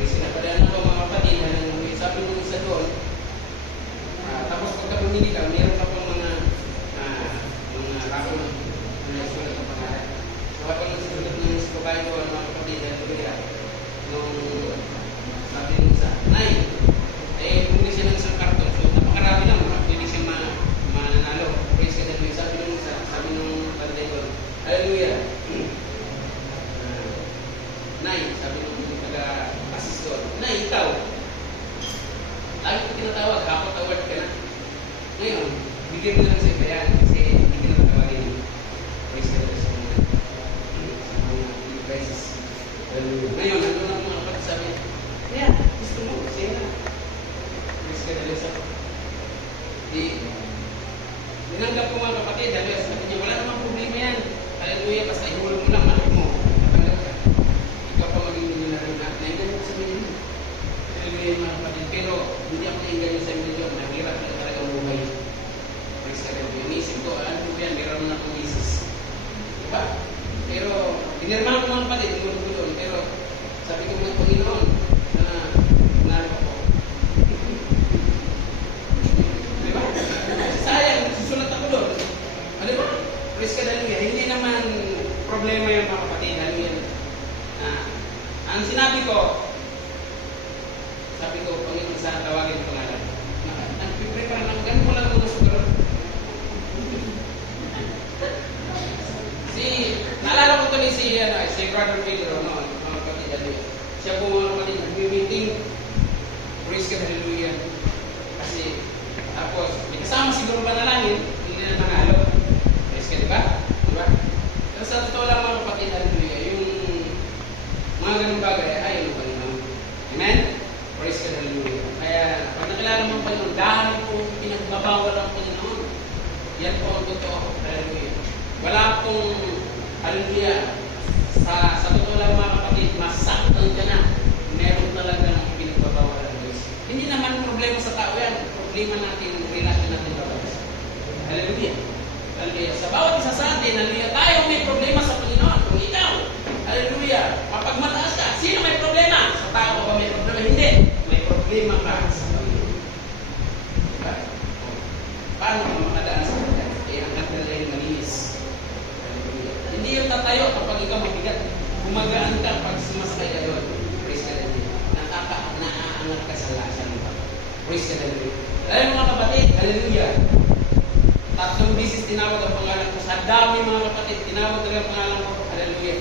Kasi napadaan ako mga kapatid, sabi mo isa doon, tapos pagka bumili ka, meron ka pang mga rakon na sulat ng pangalan. So, habang nasulat ng babae ko, mga kapatid, nung sabi nung isa, Nay, bumili siya ng isang karton. So, napakarami lang, pwede siya mananalo. Praise God, hallelujah. Sabi nung isa, sabi nung panday ko, hallelujah. Nay, sabi nung taga-assistor, Nay, ikaw, lagi ko tinatawag, ako tawad ka na. Ngayon, bigyan mo lang sa iba yan kasi hindi ka na matawagin. Praise God sa mga devices. Ngayon, nandun ang mga kapatid sabi, kaya, gusto mo, kasi na. Praise God sa Ninanggap ko mga kapatid, hallelujah, sabi niya, wala namang problema yan. Hallelujah, basta ihulog mo lang, malak mo. Natanggap ka. Ikaw pa maging millionaire na. Naingan ko sa million. Hallelujah, mga kapatid. Pero, hindi ako naingan yung sa million. Naghirap na talaga buhay. Praise God, hallelujah. Inisip ko, ano po yan, meron na akong misis. Diba? Pero, pinirmahan ko mga kapatid, tinulog ko doon. Pero, sabi ko mga Panginoon, naroon ako. Diba? Sayang, susulat ako doon. Ano ba? Praise God, hallelujah. Hindi naman problema yung mga kapatid, hallelujah. Ang sinabi ko, Panginoon, saan tawagin ang pangalan? Nag-prepare lang, ganun mo lang muna siguro. Naalala ko tuloy si Brother Pedro, no? Mga kapatid, hallelujah. Siya po mga kapatid, nag-meeting. Praise God, hallelujah. Kasi, tapos, may kasama siguro ba na langit, hindi na nanalo. Praise God, diba? Diba? Pero sa totoo lang mga kapatid, hallelujah, yung mga ganung bagay, ayaw ng Panginoon. Amen? Praise God, hallelujah. Kaya, pag nakilala mo ang Panginoon, dahil po pinagbabawal ang Panginoon. Yan po ang totoo. Hallelujah. Wala pong, hallelujah, sa totoo lang mga kapatid, masaktan ka na. Meron talagang pinagbabawal ang Diyos. Hindi naman problema sa tao yan. Problema natin, relasyon natin sa Diyos. Hallelujah. Hallelujah. Sa bawat isa sa atin, hallelujah, tayo may problema sa Panginoon. Kung ikaw, hallelujah, mapagmataas ka, sino may problema? Sa tao ba may problema? Hindi. May problema ka sa Panginoon. Diba? Paano ka makadaan sa Kanya? Ang kanta na yung malinis. Hallelujah. Hindi yung tatayo kapag ikaw mabigat. Gumagaan ka pag sumasakay ka doon. Praise God, hallelujah. Naaangat ka sa lasa ng Panginoon. Praise God, hallelujah. Dahil mga kapatid, hallelujah. 3 bisis tinawag ang pangalan ko. Sa dami mga kapatid, tinawag talaga ang pangalan ko. Hallelujah.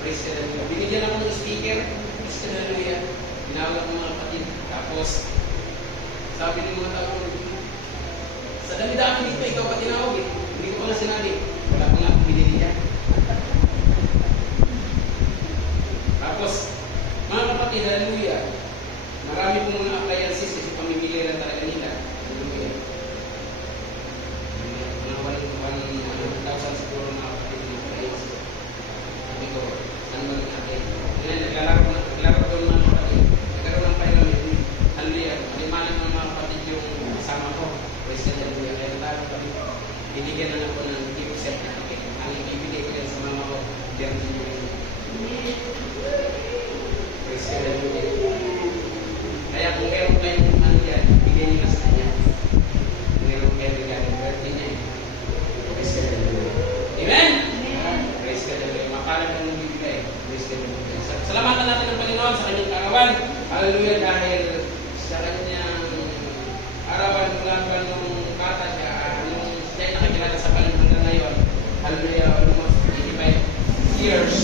Praise God, hallelujah. Binigyan ako ng speaker. Praise God, hallelujah. Tinawag ako mga kapatid. Tapos, sabi ng mga tao, sa dami-dami dito, ikaw pa tinawag eh. Hindi ko pa nga sinabi. Wala pa nga akong binili niya. Tapos, mga kapatid, hallelujah. Marami pong mga appliances kasi pamimili lang talaga nila. Hallelujah. Mga 1,000 siguro mga kapatid ng appliances. Sabi ko, saan ba rin natin? Ngayon, naglalaro doon mga kapatid. Nagkaroon ng pyramid. Hallelujah. Malimanan ng mga kapatid yung kasama ko. Praise God, hallelujah. Kaya tayo kami, binigyan na ako ng gift certificate. Ang ibigay ko yan sa mga ko, diyan din yung praise God, hallelujah. Kaya kung meron kayong ano yan, bigyan nyo na sa kanya. Meron kayo regarding birthday niya eh. Praise God, hallelujah. Amen? Praise God, hallelujah. Makalang kang bibigay. Praise God, hallelujah. Salamatan natin ang Panginoon sa kanyang kaarawan. Hallelujah, dahil sa kanyang arawan mula pa nung bata siya, nung siya nakikilala sa Panginoon hanggang ngayon. Hallelujah, almost 85 years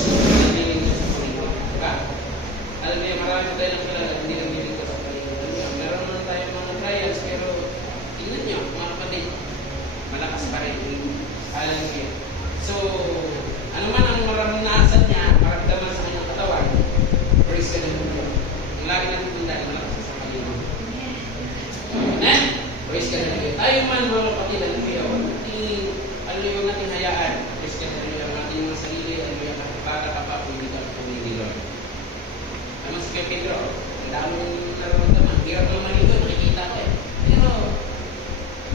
naging sa Panginoon. Diba? Hallelujah, marami tayo nang kilala, hindi nang bilito sa Panginoon. Meron naman tayo mga trials, pero tingnan nyo, mga kapatid, malakas pa rin. Hallelujah. So, ano man ang maranasan niya, maramdaman sa kanyang katawan, praise the Lord. Ang lagi natin tundaan, malakas sa Panginoon. Amen? Praise the Lord. Tayo man, mga kapatid, hallelujah, hallelujah, natin hayaan. Praise the Lord, ang ating mga sarili, hallelujah, para kapag hindi ka pumili, Lord. Ano si Kuya Pedro? Ang daming nararamdaman. Hirap naman ito, nakikita ko eh. Pero,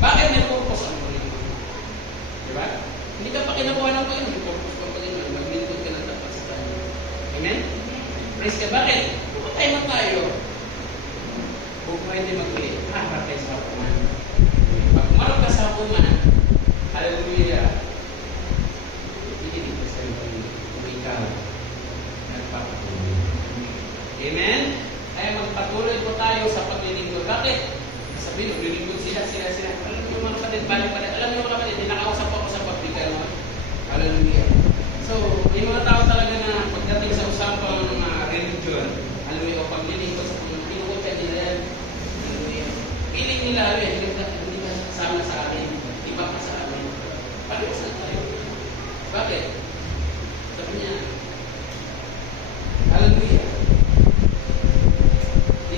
bakit may purpose ang Panginoon? Diba? Hindi ka pa kinakuha ng Panginoon. May purpose pa Panginoon. Maglingkod ka na dapat sa Kanya. Amen? Praise ka. Bakit? Pumatay mo tayo. Kung pwede mag-ulit, harap kayo sa hapuman. Pag umarap ka sa hapuman, hallelujah, ikinig ka sa iyo. Kung ikaw, nagpapatuloy. Amen? Kaya magpatuloy po tayo sa paglilingkod. Bakit? Sabihin, maglilingkod sila. Alam niyo mga kapatid, balik. Alam niyo mga kapatid, nakakausap ako sa publika naman. Hallelujah. So, may mga tao talaga na pagdating sa usapang religion, hallelujah, o paglilingkod sa Panginoon, pinukutyan nila yan. Hallelujah. Piling nila, hallelujah, hindi ka kasama sa akin, iba ka sa amin. Paano saan tayo? Bakit? Sabi niya, hallelujah.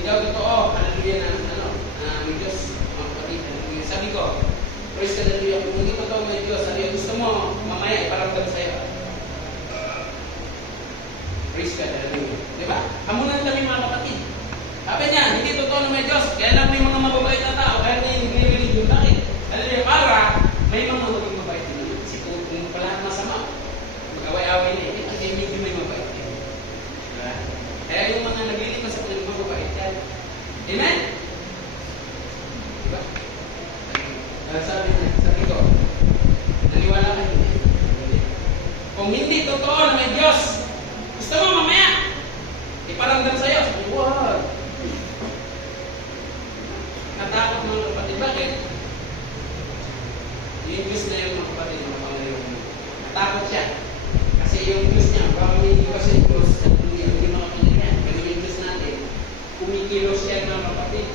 Ikaw totoo, hallelujah na may Diyos, mga kapatid, hallelujah. Sabi ko, praise the Lord, kung hindi totoo may Diyos, hallelujah, gusto mo, mamaya, iparamdam sa'yo. Praise God, hallelujah. Diba? Hamunan kami mga kapatid. Sabi niya, hindi totoo na may Diyos, kaya lang may mga mababait na tao, kaya na yung religion. Bakit? Hallelujah, para may mga maging mabait na yun. Kasi kung pala masama, mag-away-away na yun, kasi medyo may mabait na yun. Diba? Kaya yung mga naglilipas sa mga mababait yan. Amen? Diba? Sabi ko, naniwala ka hindi. Kung hindi totoo na may Diyos, gusto mo mamaya, iparamdam sa'yo. Sabi ko, wow. Natakot mga kapatid. Bakit? Yung Diyos na yung mga kapatid, mga pangayon. Natakot siya. Kasi yung Diyos niya, baka may iwas sa Diyos, sa dunia, hindi makapinig yan. Pero yung Diyos natin, kumikilos siya mga kapatid.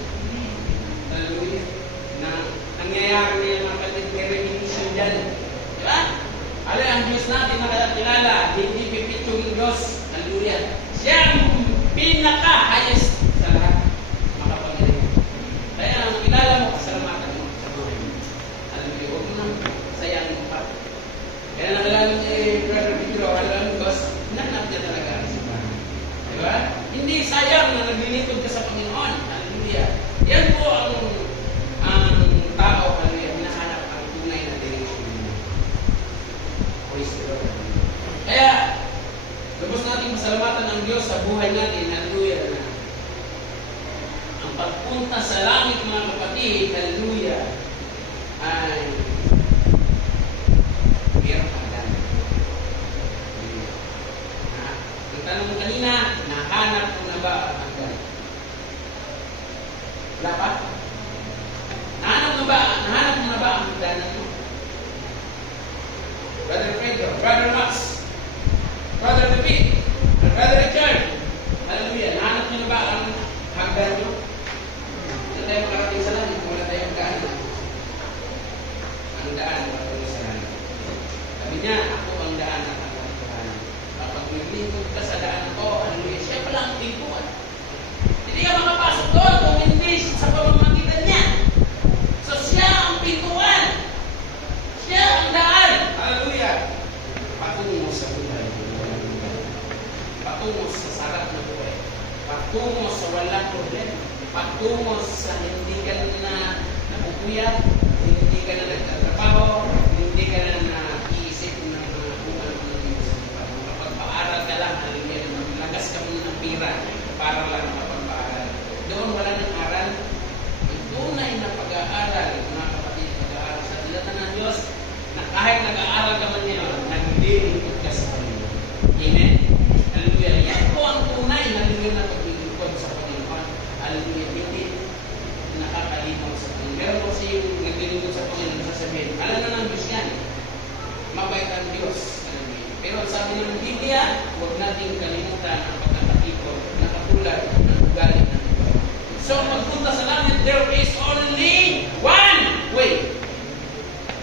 Hallelujah. Na nangyayari niya mga kapatid, may recognition dyan. Diba? Alay, ang Diyos natin nakakilala, hindi pipitsong yung Diyos. Hallelujah. Siya ang pinaka-highest sa lahat. Makapangyarihan. Kaya nakilala mo, kasalamatan mo sa buhay mo. Hallelujah. Huwag mo nang sayangin mo pa. Kaya nakilala niya Brother Pedro, alam mo, Diyos, nanap niya talaga ang simbahan. Diba? Hindi sayang na naglilingkod ka sa Panginoon. Hallelujah. Yan po ang tao, hallelujah, hinahanap ang tunay na direction mo. Praise the Lord. Kaya, lubos natin masalamatan ang Diyos sa buhay natin, hallelujah, na ang pagpunta sa langit, mga kapatid, hallelujah, ay mayroon pa lang. Ang tanong mo kanina, nahanap mo na ba ang hagdan? Wala pa? Nahanap mo na ba ang hagdan na ito? Brother Pedro, Brother Max, Brother David, Brother Richard, hallelujah, nahanap niyo na ba ang hagdan niyo? Hindi tayo makarating sa langit kung wala tayong daan. Ang daan makarating sa langit. Sabi niya, ako ang daan at ang katotohanan. Kapag naglingkod ka sa daan ko, hallelujah, siya pala ang pintuan. Hindi ka makapasok doon kung hindi sa pamamagitan niya. So siya ang pintuan. Siya ang daan. Hallelujah. Patungo sa buhay. Patungo sa sarap na buhay. Patungo sa walang problema. Patungo sa hindi ka na napupuyat, hindi ka na nagtatrabaho, hindi ka na nag-iisip ng mga kung ano dito sa buhay. Kapag-paaral ka lang, lagas ka muna ng pira para lang makapag-paaral. Doon wala nang aral. May tunay na pag-aaral, mga kapatid, pag-aaral sa dilata ng Diyos, na kahit nag-aaral ka man ngayon, naglilingkod ka sa Panginoon. Amen? Hallelujah. Yan po ang nating kalimutan ang pagkakatipon na katulad ng ugali ng iba. So, pagpunta sa langit, there is only one way.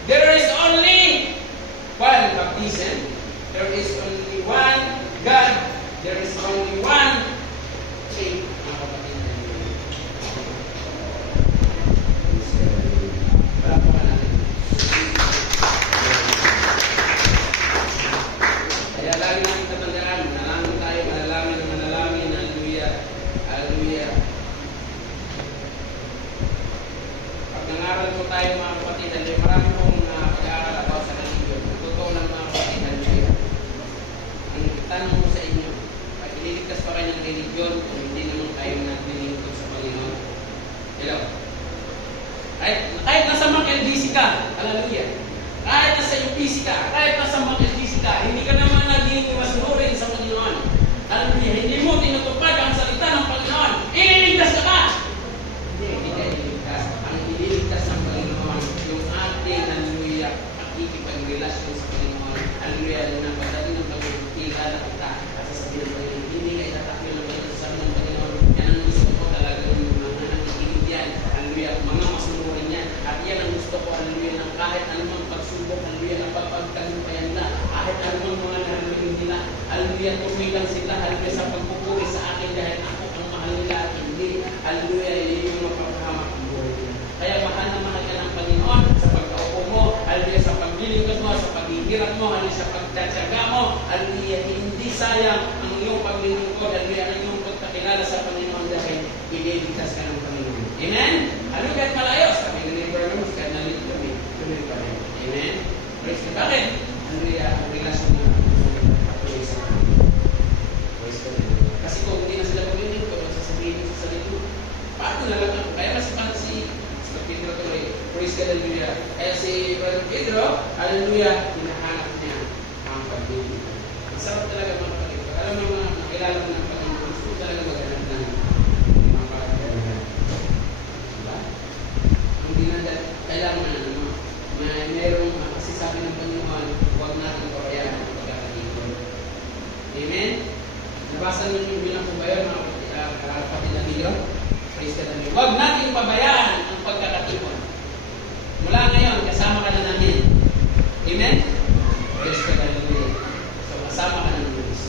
There is only one baptism. There is only one God. There is only one faith. Mga kapatid na yun. Parapakan natin. Kaya lagi natin tatandaan, manalangin tayo, manalangin, hallelujah, hallelujah. Pag nangaral po tayo mga kapatid, marami pong pag-aaral about sa religion. Totoo lang mga kapatid, hallelujah. Ang tanong ko sa inyo, pag ililigtas pa kayo ng religion, kung hindi naman kayo naglilingkod sa Panginoon. Hello? Kahit nasa McLDC ka, hallelujah. Kahit nasa UPC ka, kahit nasa McLDC ka, hindi ka naman naging masunurin sa Panginoon. Hallelujah. Hindi mo tinutupad ang salita ng Panginoon. Ililigtas ka ba? Hindi ka ililigtas. Ang ililigtas ng Panginoon, yung ating, hallelujah, pakikipagrelasyon sa Panginoon. Hallelujah, na pagdating ng pagkikilala kita, kasi sabihin ng Panginoon, hindi ka itatakil ng Panginoon, sabi ng Panginoon, yan ang gusto ko talaga ng mga nakikinig yan. Hallelujah, mga masunurin yan. At yan ang gusto ko, hallelujah, ng kahit anumang pagsubok, hallelujah, na papagtagumpayan na, kahit anumang mga narinig nila, hallelujah, tumilang sila, hallelujah, sa pagpupuri sa akin dahil ako ang mahal nila at hindi, hallelujah, yun yung mapaghamak ang buhay nila. Kaya mahal na mahal ka ng Panginoon sa pagkaupo mo, hallelujah, sa paglilingkod mo, sa paghihirap mo, hallelujah, sa pagtsatsaga mo, hallelujah, hindi sayang ang iyong paglilingkod, hallelujah, ang iyong pagkakilala sa Panginoon dahil ililigtas ka ng Panginoon. Amen? Hallelujah, kahit malayos, kami nilibre mo, kahit nalito kami, tuloy pa rin. Amen? Praise God. Bakit? Hallelujah, ang relasyon na patuloy sa Panginoon. Praise God. Kasi kung hindi na sila paglilingkod, sasabihin sa salito, paano na lang ako? Kaya masipan si Pedro tuloy. Praise God, hallelujah. Kaya si Brother Pedro, hallelujah, hinahanap niya ang paglilingkod. Masarap talaga mga kapatid. Alam mo mga nakilala mo ng Panginoon, gusto talaga maghanap ng mga pagkakailangan. Diba? Hindi na kailangan mayroong kasi sabi ng Panginoon, huwag natin pabayaan ang pagkakatipon. Amen? Nabasa nyo yung bilang po ba yun, mga kapatid na Pedro? Praise God, hallelujah. Huwag natin pabayaan ang pagkakatipon. Mula ngayon, kasama ka na namin. Amen? Praise God, hallelujah. So, kasama ka na ng Diyos.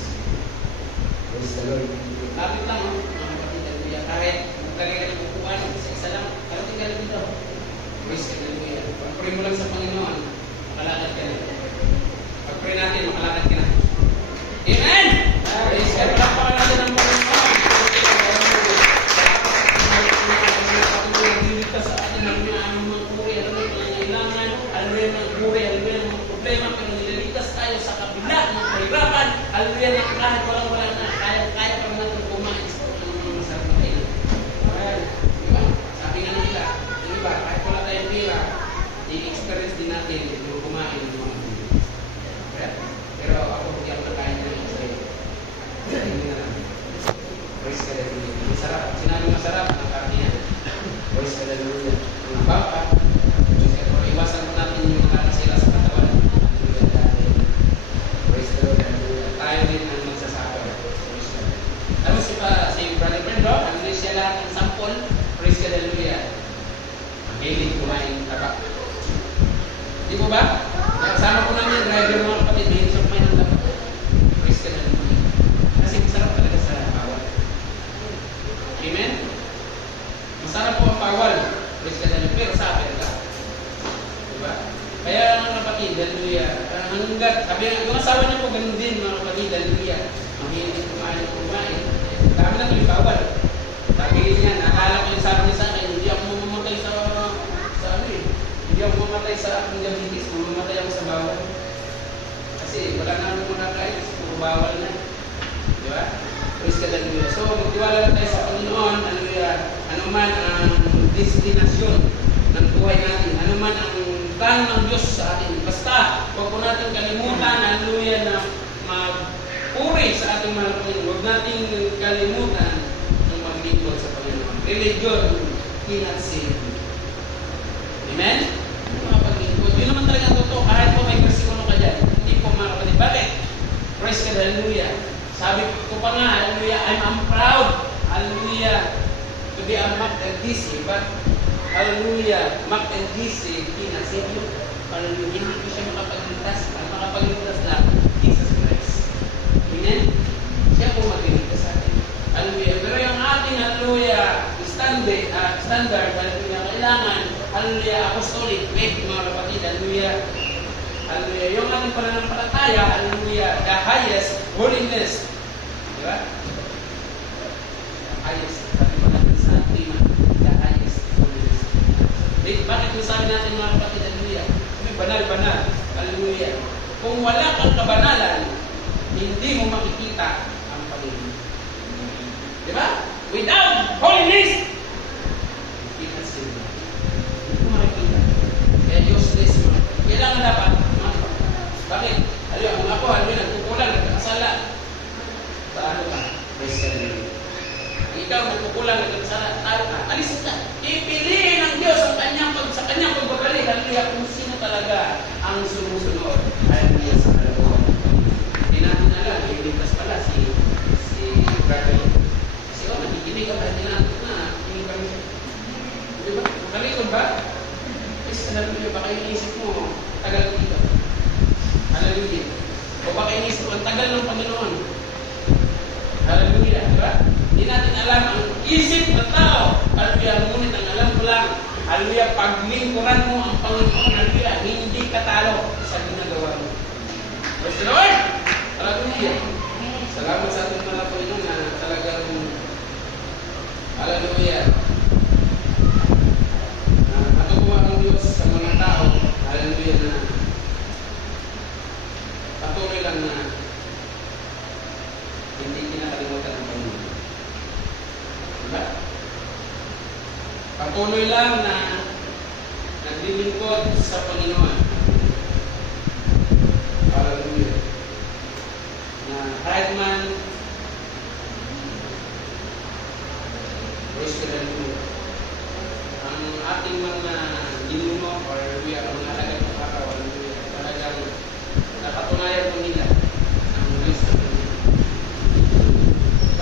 Praise the Lord. Lapit lang, mga kapatid, hallelujah. Kahit magtagay ka ng upuan, isa lang, karating ka na dito. Praise God, hallelujah. Pag-pray mo lang sa Panginoon, makalakad ka na. Pag-pray natin, makalakad ka na. Amen? Praise God. Palakpakan natin ang Panginoon. Liligtas sa atin ang mga puri, alam mo yung pangangailangan, alam mo yung mga puri, alam mo yung mga problema, pero nililigtas tayo sa kabila ng kahirapan, alam mo yan, kahit walang-wala na, kaya pa natin kumain sa mga masarap na kainan. Diba? Sabi nga nila, diba, kahit wala tayong pira, i-experience din natin yung kumain ng mga puri. Pero ako, hindi ako nakain na yung sa'yo. Hindi na lang. Praise God, hallelujah. Masarap. Sinabi masarap, nakain yan. Praise God, hallelujah. Mga baka, iwasan mo natin yung nakakasira sa katawan. Hallelujah, dahil praise the Lord, hallelujah. Tayo din ang magsasaka. Praise God. Alam mo si Brother Pedro, hallelujah, siya lahat ng sample. Praise God, hallelujah. Ang hilig kumain tabak. Di po ba? Kasama ko namin, driver mga kapatid, hindi siya kumain ng tabak. Praise God, hallelujah. Kasi masarap talaga sa bawal. Amen? Masarap po ang bawal. Praise God, hallelujah. Pero sa akin ka. Diba? Kaya mga kapatid, hallelujah. Hanggat, sabi yung asawa niyo po, ganun din mga kapatid, hallelujah. Mahilig kumain. Dami na tuloy bawal. Sabi niya, nakala ko yung sabi niya sa akin, hindi ako mamamatay sa ano eh. Hindi ako mamamatay sa aking diabetes, mamamatay ako sa bawal. Kasi wala na akong makakain, kasi puro bawal na. Diba? Praise God, hallelujah. So, magtiwala lang tayo sa Panginoon, hallelujah. Ano man ang destinasyon ng buhay natin, ano man ang plano ng Diyos sa atin. Basta, huwag po natin kalimutan, hallelujah, na magpuri sa ating mahal Panginoon. Huwag natin kalimutan ang maglingkod sa Panginoon. Religion cannot save you. Amen? Mga paglingkod. Yun naman talaga ang totoo. Kahit po may versikulo ka dyan, hindi po mga kapatid. Bakit? Praise God, hallelujah. Sabi ko pa nga, hallelujah, I'm proud, hallelujah, to be a Mac LDC, but hallelujah, Mac LDC, Savior, hallelujah, hindi ko siya makapagligtas. Ang makapagligtas lang, Jesus Christ. Amen? Siya po magligtas sa atin. Hallelujah. Pero yung ating, hallelujah, standard, hallelujah, kailangan, hallelujah, apostolic, faith, mga kapatid, hallelujah. Hallelujah. Yung ating pananampalataya, hallelujah, the highest holiness. Di ba? The highest. Sabi pa natin sa tema, the highest holiness. Bakit nasabi natin mga kapatid, hallelujah? Sabi, banal-banal, hallelujah. Kung wala kang kabanalan, hindi mo makikita ang Panginoon. Di ba? Without holiness, kita siya. Hindi mo makikita. Kaya useless mo. Kailangan dapat, bakit? Hallelujah, kung ako, hallelujah, nagkukulang, nagkakasala. Sa ano ka? Praise the Lord. Ikaw, nagkukulang, nagkakasala, talo ka, alisin ka. Ipiliin ng Diyos sa kanyang pagbabalik, hallelujah, kung sino talaga ang sumusunod. Hallelujah, sa kalabaw. Hindi natin alam, iligtas pala si Brother. Kasi nakikinig ka ba? Hindi natin na, kinig kami siya. Di ba? Makalikod ba? Please, hallelujah, baka inisip mo, tagal dito. Hallelujah. O baka inisip mo, ang tagal ng Panginoon. Hallelujah, di ba? Hindi natin alam ang isip ng tao. Hallelujah, ngunit ang alam ko lang, hallelujah, paglingkuran mo ang Panginoon, hallelujah, hindi ka talo sa ginagawa mo. Praise the Lord! Hallelujah! Salamat sa ating mga Panginoon na talagang, hallelujah, natutuwa ang Diyos sa mga tao, hallelujah, na patuloy lang na hindi kinakalimutan ang Panginoon. Diba? Patuloy lang na naglilingkod sa Panginoon. Hallelujah. Na kahit man praise the Lord, ang ating mga ninuno or we are mga alagad ng araw, talagang napatunayan po nila ang list of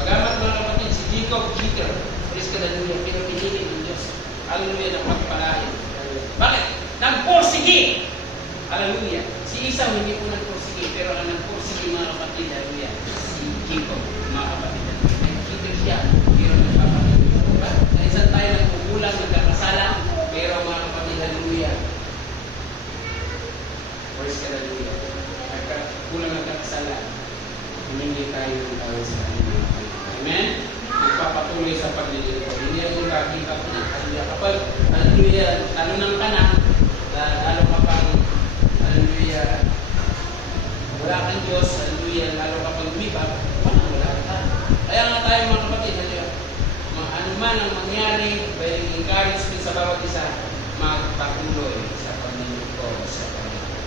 Pagamat mga kapatid, si Jacob Jeter, praise the Lord, pero pinili ng Diyos. Hallelujah, ng pagpalain. Bakit? Nagporsige! Hallelujah. Si Esau hindi po nagporsige, pero ang nagporsige mga kapatid, hallelujah, si Jacob, mga kapatid. Nagkita siya, pero nagpapatid. Diba? Naisan tayo nagkukulang, nagkakasala, pero mga kapatid, hallelujah. Praise the Lord. Nagkukulang, nagkakasala. Humingi tayo ng tawag sa kanya. Amen? Magpapatuloy sa paglilingkod. Hindi ang kakita ko na. Hallelujah. Kapag, hallelujah, tanunang ka na, lalo ka pang, hallelujah, wala kang Diyos, hallelujah, lalo ka pang umibag, wala ka. Kaya nga tayo mga kapatid, hallelujah, ano man ang mangyari, by encouragement sa bawat isa, magpatuloy sa paglilingkod sa Panginoon.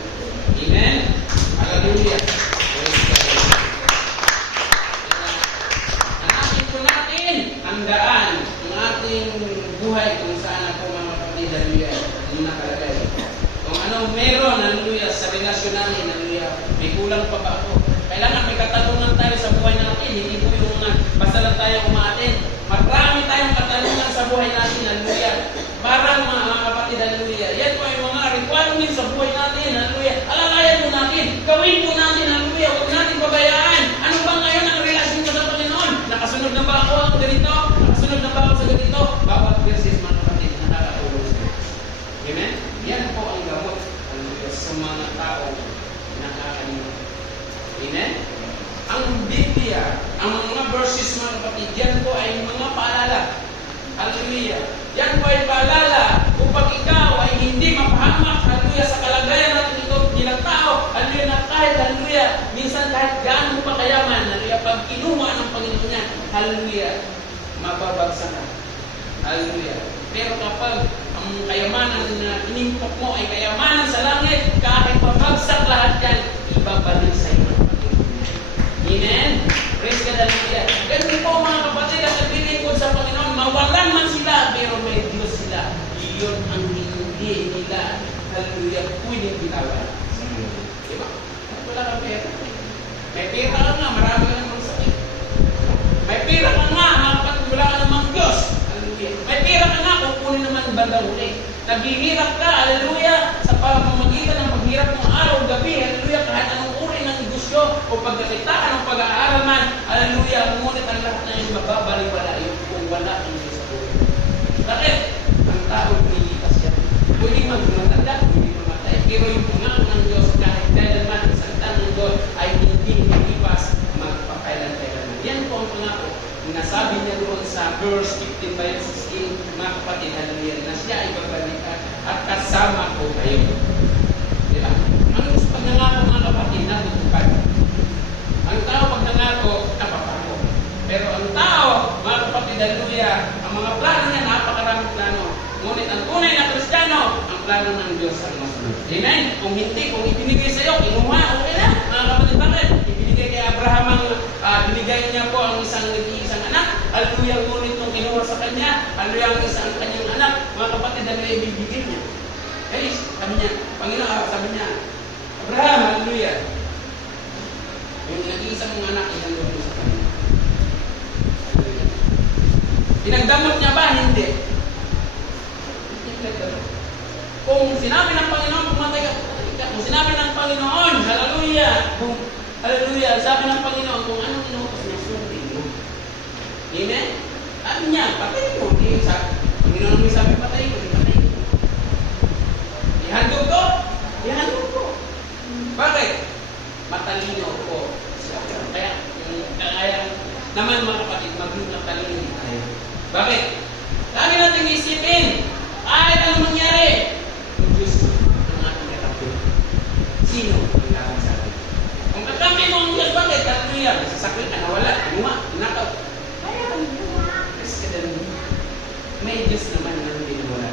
Amen? Hallelujah. Handaan ang ating buhay kung saan ako mga kapatid, hallelujah, yung nakalagay. Kung anong meron, hallelujah, sa relasyon namin, hallelujah, may kulang pa ba ako? Kailangan may katanungan tayo sa buhay natin, hindi po yung basta lang tayo umaatin. Marami tayong katanungan sa buhay natin, hallelujah. Parang mga kapatid, hallelujah, yan po yung mga requirements sa buhay natin, hallelujah. Alalayan po natin, gawin po natin, hallelujah, huwag natin pabayaan. Ano ba ngayon ang relasyon ko sa Panginoon? Nakasunod na ba ako ang ganito? Nakasunod na ba ako sa ganito? Bawat verses mga kapatid, nakakatulong sa Diyos. Amen? Yan po ang gamot, hallelujah, sa mga tao nakakalimutan. Amen? Ang Biblia, ang mga verses mga kapatid, yan po ay mga paalala. Hallelujah. Yan po ay paalala upang ikaw ay hindi mapahamak, hallelujah, sa kalagayan natin ito bilang tao. Hallelujah, na kahit, hallelujah, minsan kahit gaano mo pa kayaman, hallelujah, pag kinuha ng Panginoon niya, hallelujah, mababagsak ka. Hallelujah. Pero kapag ang kayamanan na inimpok mo ay kayamanan sa langit, kahit mabagsak lahat yan, ibabalik sa iyo ng Panginoon. Amen? Praise God, hallelujah. Ganun po mga kapatid, ang naglilingkod sa Panginoon, mawalan man sila, pero may Diyos sila. Iyon ang hindi nila, hallelujah, pwedeng bitawan. Diba? Wala kang pera. May pera ka nga, marami ka namang sakit. naghihirap ka, hallelujah, sa pamamagitan ng paghirap mo araw-gabi, hallelujah, kahit anong uri ng negosyo o pagkakitaan o pag-aaral man, hallelujah, ngunit ang lahat na yung mababaliwala yun kung wala ang Diyos sa buhay. Bakit? Ang tao nilipas yan. Pwede magmatanda, pwede mamatay. Pero yung pangako ng Diyos, kahit kailanman, ang salita ng Diyos ay hindi nilipas magpakailan-kailanman. Yan po ang pangako. Nasabi niya doon sa verse 15 by 16, mga kapatid, hallelujah, na siya ay babalik at kasama ko kayo. Diba? Ang pag nangako mga kapatid, natutupad. Ang tao pag nangako, napapako. Pero ang tao, mga kapatid, hallelujah, ang mga plano niya, napakaraming plano. Ngunit ang tunay na Kristiyano, ang plano ng Diyos ang masunod. Amen? Kung hindi, kung ibinigay sa iyo, kinuha, okay na. Mga kapatid, bakit? Ibinigay kay Abraham ang, binigay niya po ang isang anak. Hallelujah, ngunit nung kinuha sa kanya, hallelujah, ang isang kanyang anak, mga kapatid, hallelujah, ibibigay niya. Guys, sabi niya, Panginoon, sabi niya, Abraham, hallelujah. Yung nag-iisang mga anak, inandun mo sa kanya. Hallelujah. Pinagdamot niya ba? Hindi. Kung sinabi ng Panginoon, pumatay ka. Kung sinabi ng Panginoon, hallelujah, hallelujah, sabi ng Panginoon, kung anong inutos niya, sundin mo. Amen? Sabi niya, patay mo. Panginoon mo sabi, patay ko, patay ko. Ihandog ko? Ihandog ko. Bakit? Matalino ko. Kaya naman mga kapatid, maging matalino tayo. Bakit? Lagi natin isipin, kahit ano mangyari, ang Diyos ang ating kakampi. Sino ang laban sa atin? Kung kakampi mo ang Diyos, bakit? Hallelujah, masasakit ka, nawala, inuwa, nakaw. Kaya ka may Diyos naman na hindi nawala.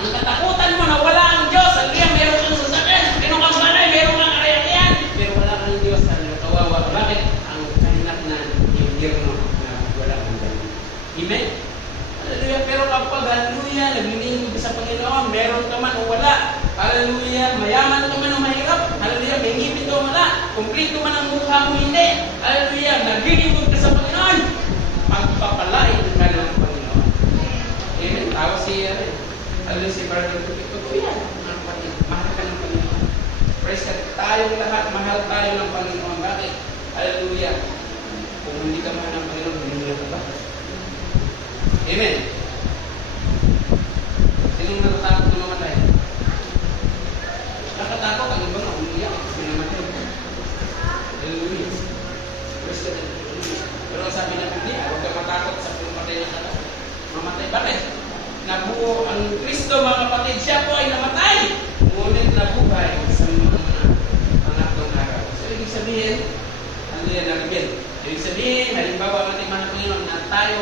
Ang katakutan mo na wala ang Diyos, hallelujah, meron kang sasakyan, meron kang balay, meron kang karayakian, pero wala kang Diyos, hallelujah, kawawa. Bakit? Ang kahinat na impyerno na wala kang Diyos. Amen? Hallelujah, pero kapag hallelujah, naglilingkod sa Panginoon, meron ka man o wala, hallelujah, mayaman ka man o mahirap, hallelujah, may ngipin ka o wala, kumplito man ang mukha mo hindi, hallelujah, naglilingkod ka sa Panginoon, pagpapalain ka ng Panginoon. Amen? Tawa hallelujah, si Brother Tuki, totoo yan, mga kapatid, mahal ka ng Panginoon. Praise God, tayong lahat, mahal tayo ng Panginoon. Bakit? Hallelujah. Kung hindi ka mahal ng Panginoon, hindi ka ba? Amen. Sinong natatakot na mamatay? Nakatakot ang iba na umiyak. Sinamatay. Hallelujah. Praise God. Pero ang sabi ng Biblia, huwag ka matakot sa pumatay na kata. Mamatay. Bakit? Nabuo ang Kristo, mga kapatid. Siya po ay namatay. Ngunit nabuhay sa mga anak ng araw. So, ibig sabihin, hallelujah, nabigyan. Ibig sabihin, halimbawa ang ating mga Panginoon na tayo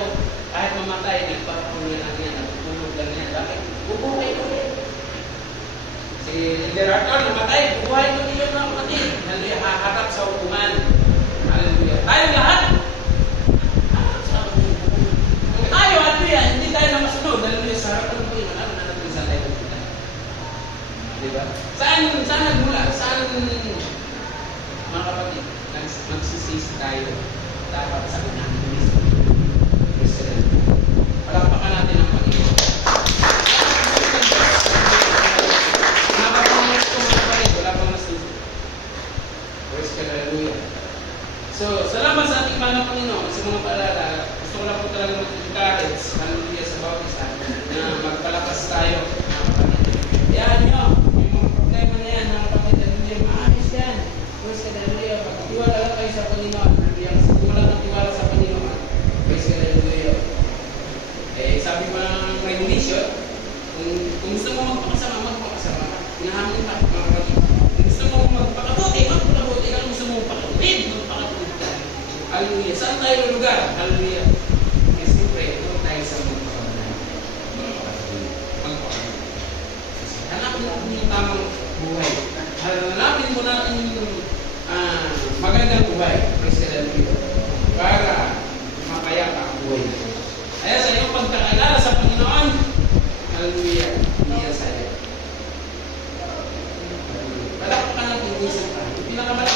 kahit mamatay, nagpapakuloy natin yan, natutulog lang yan. Bakit? Bubuhay ko rin. Si Liberator, namatay, bubuhay ko rin yung mga kapatid. Hallelujah, haharap sa hukuman. Hallelujah. Tayo lahat, haharap sa hukuman. Kung tayo, hallelujah, hindi tayo na masunod. Hallelujah, sa harap ng Panginoon, ano na natin sa tayo kita? Diba? Saan nagmula? Saan, mga kapatid, nagsisisi tayo dapat sa kanyang mismo. Palakpakan natin ang Panginoon. Nakapangit ko mga kapatid, wala pang masusunod. Praise God, hallelujah. So, salamat sa ating mga Panginoon sa mga paalala. Gusto ko lang po talaga mag-encourage, hallelujah, sa bawat isa na magpalakas tayo, mga kapatid. Yan nyo, yung mga problema na yan, mga kapatid, hallelujah, maayos yan. Praise God, hallelujah. Pagtiwala lang kayo sa Panginoon, hallelujah. Kasi kung wala kang tiwala sa Panginoon, praise God, hallelujah. Sabi pa ng regulation, kung gusto mo magpakasama, magpakasama. Hinahamon pa, mga kapatid. Kung gusto mo magpakabuti, magpakabuti. Kung gusto mo magpakatuwid, magpakatuwid ka. Hallelujah. Saan tayo lugar? Hallelujah. Kasi siyempre, doon tayo sa magpakabuti. Magpakabuti. Hanapin natin yung tamang buhay. Hanapin mo natin yung magandang buhay. Praise the Lord. Para mapayapa ang buhay. Kaya sa iyong pagkakilala sa Panginoon, hallelujah, niya sa iyo. Palakpakan natin isang tayo. Pinakamalaki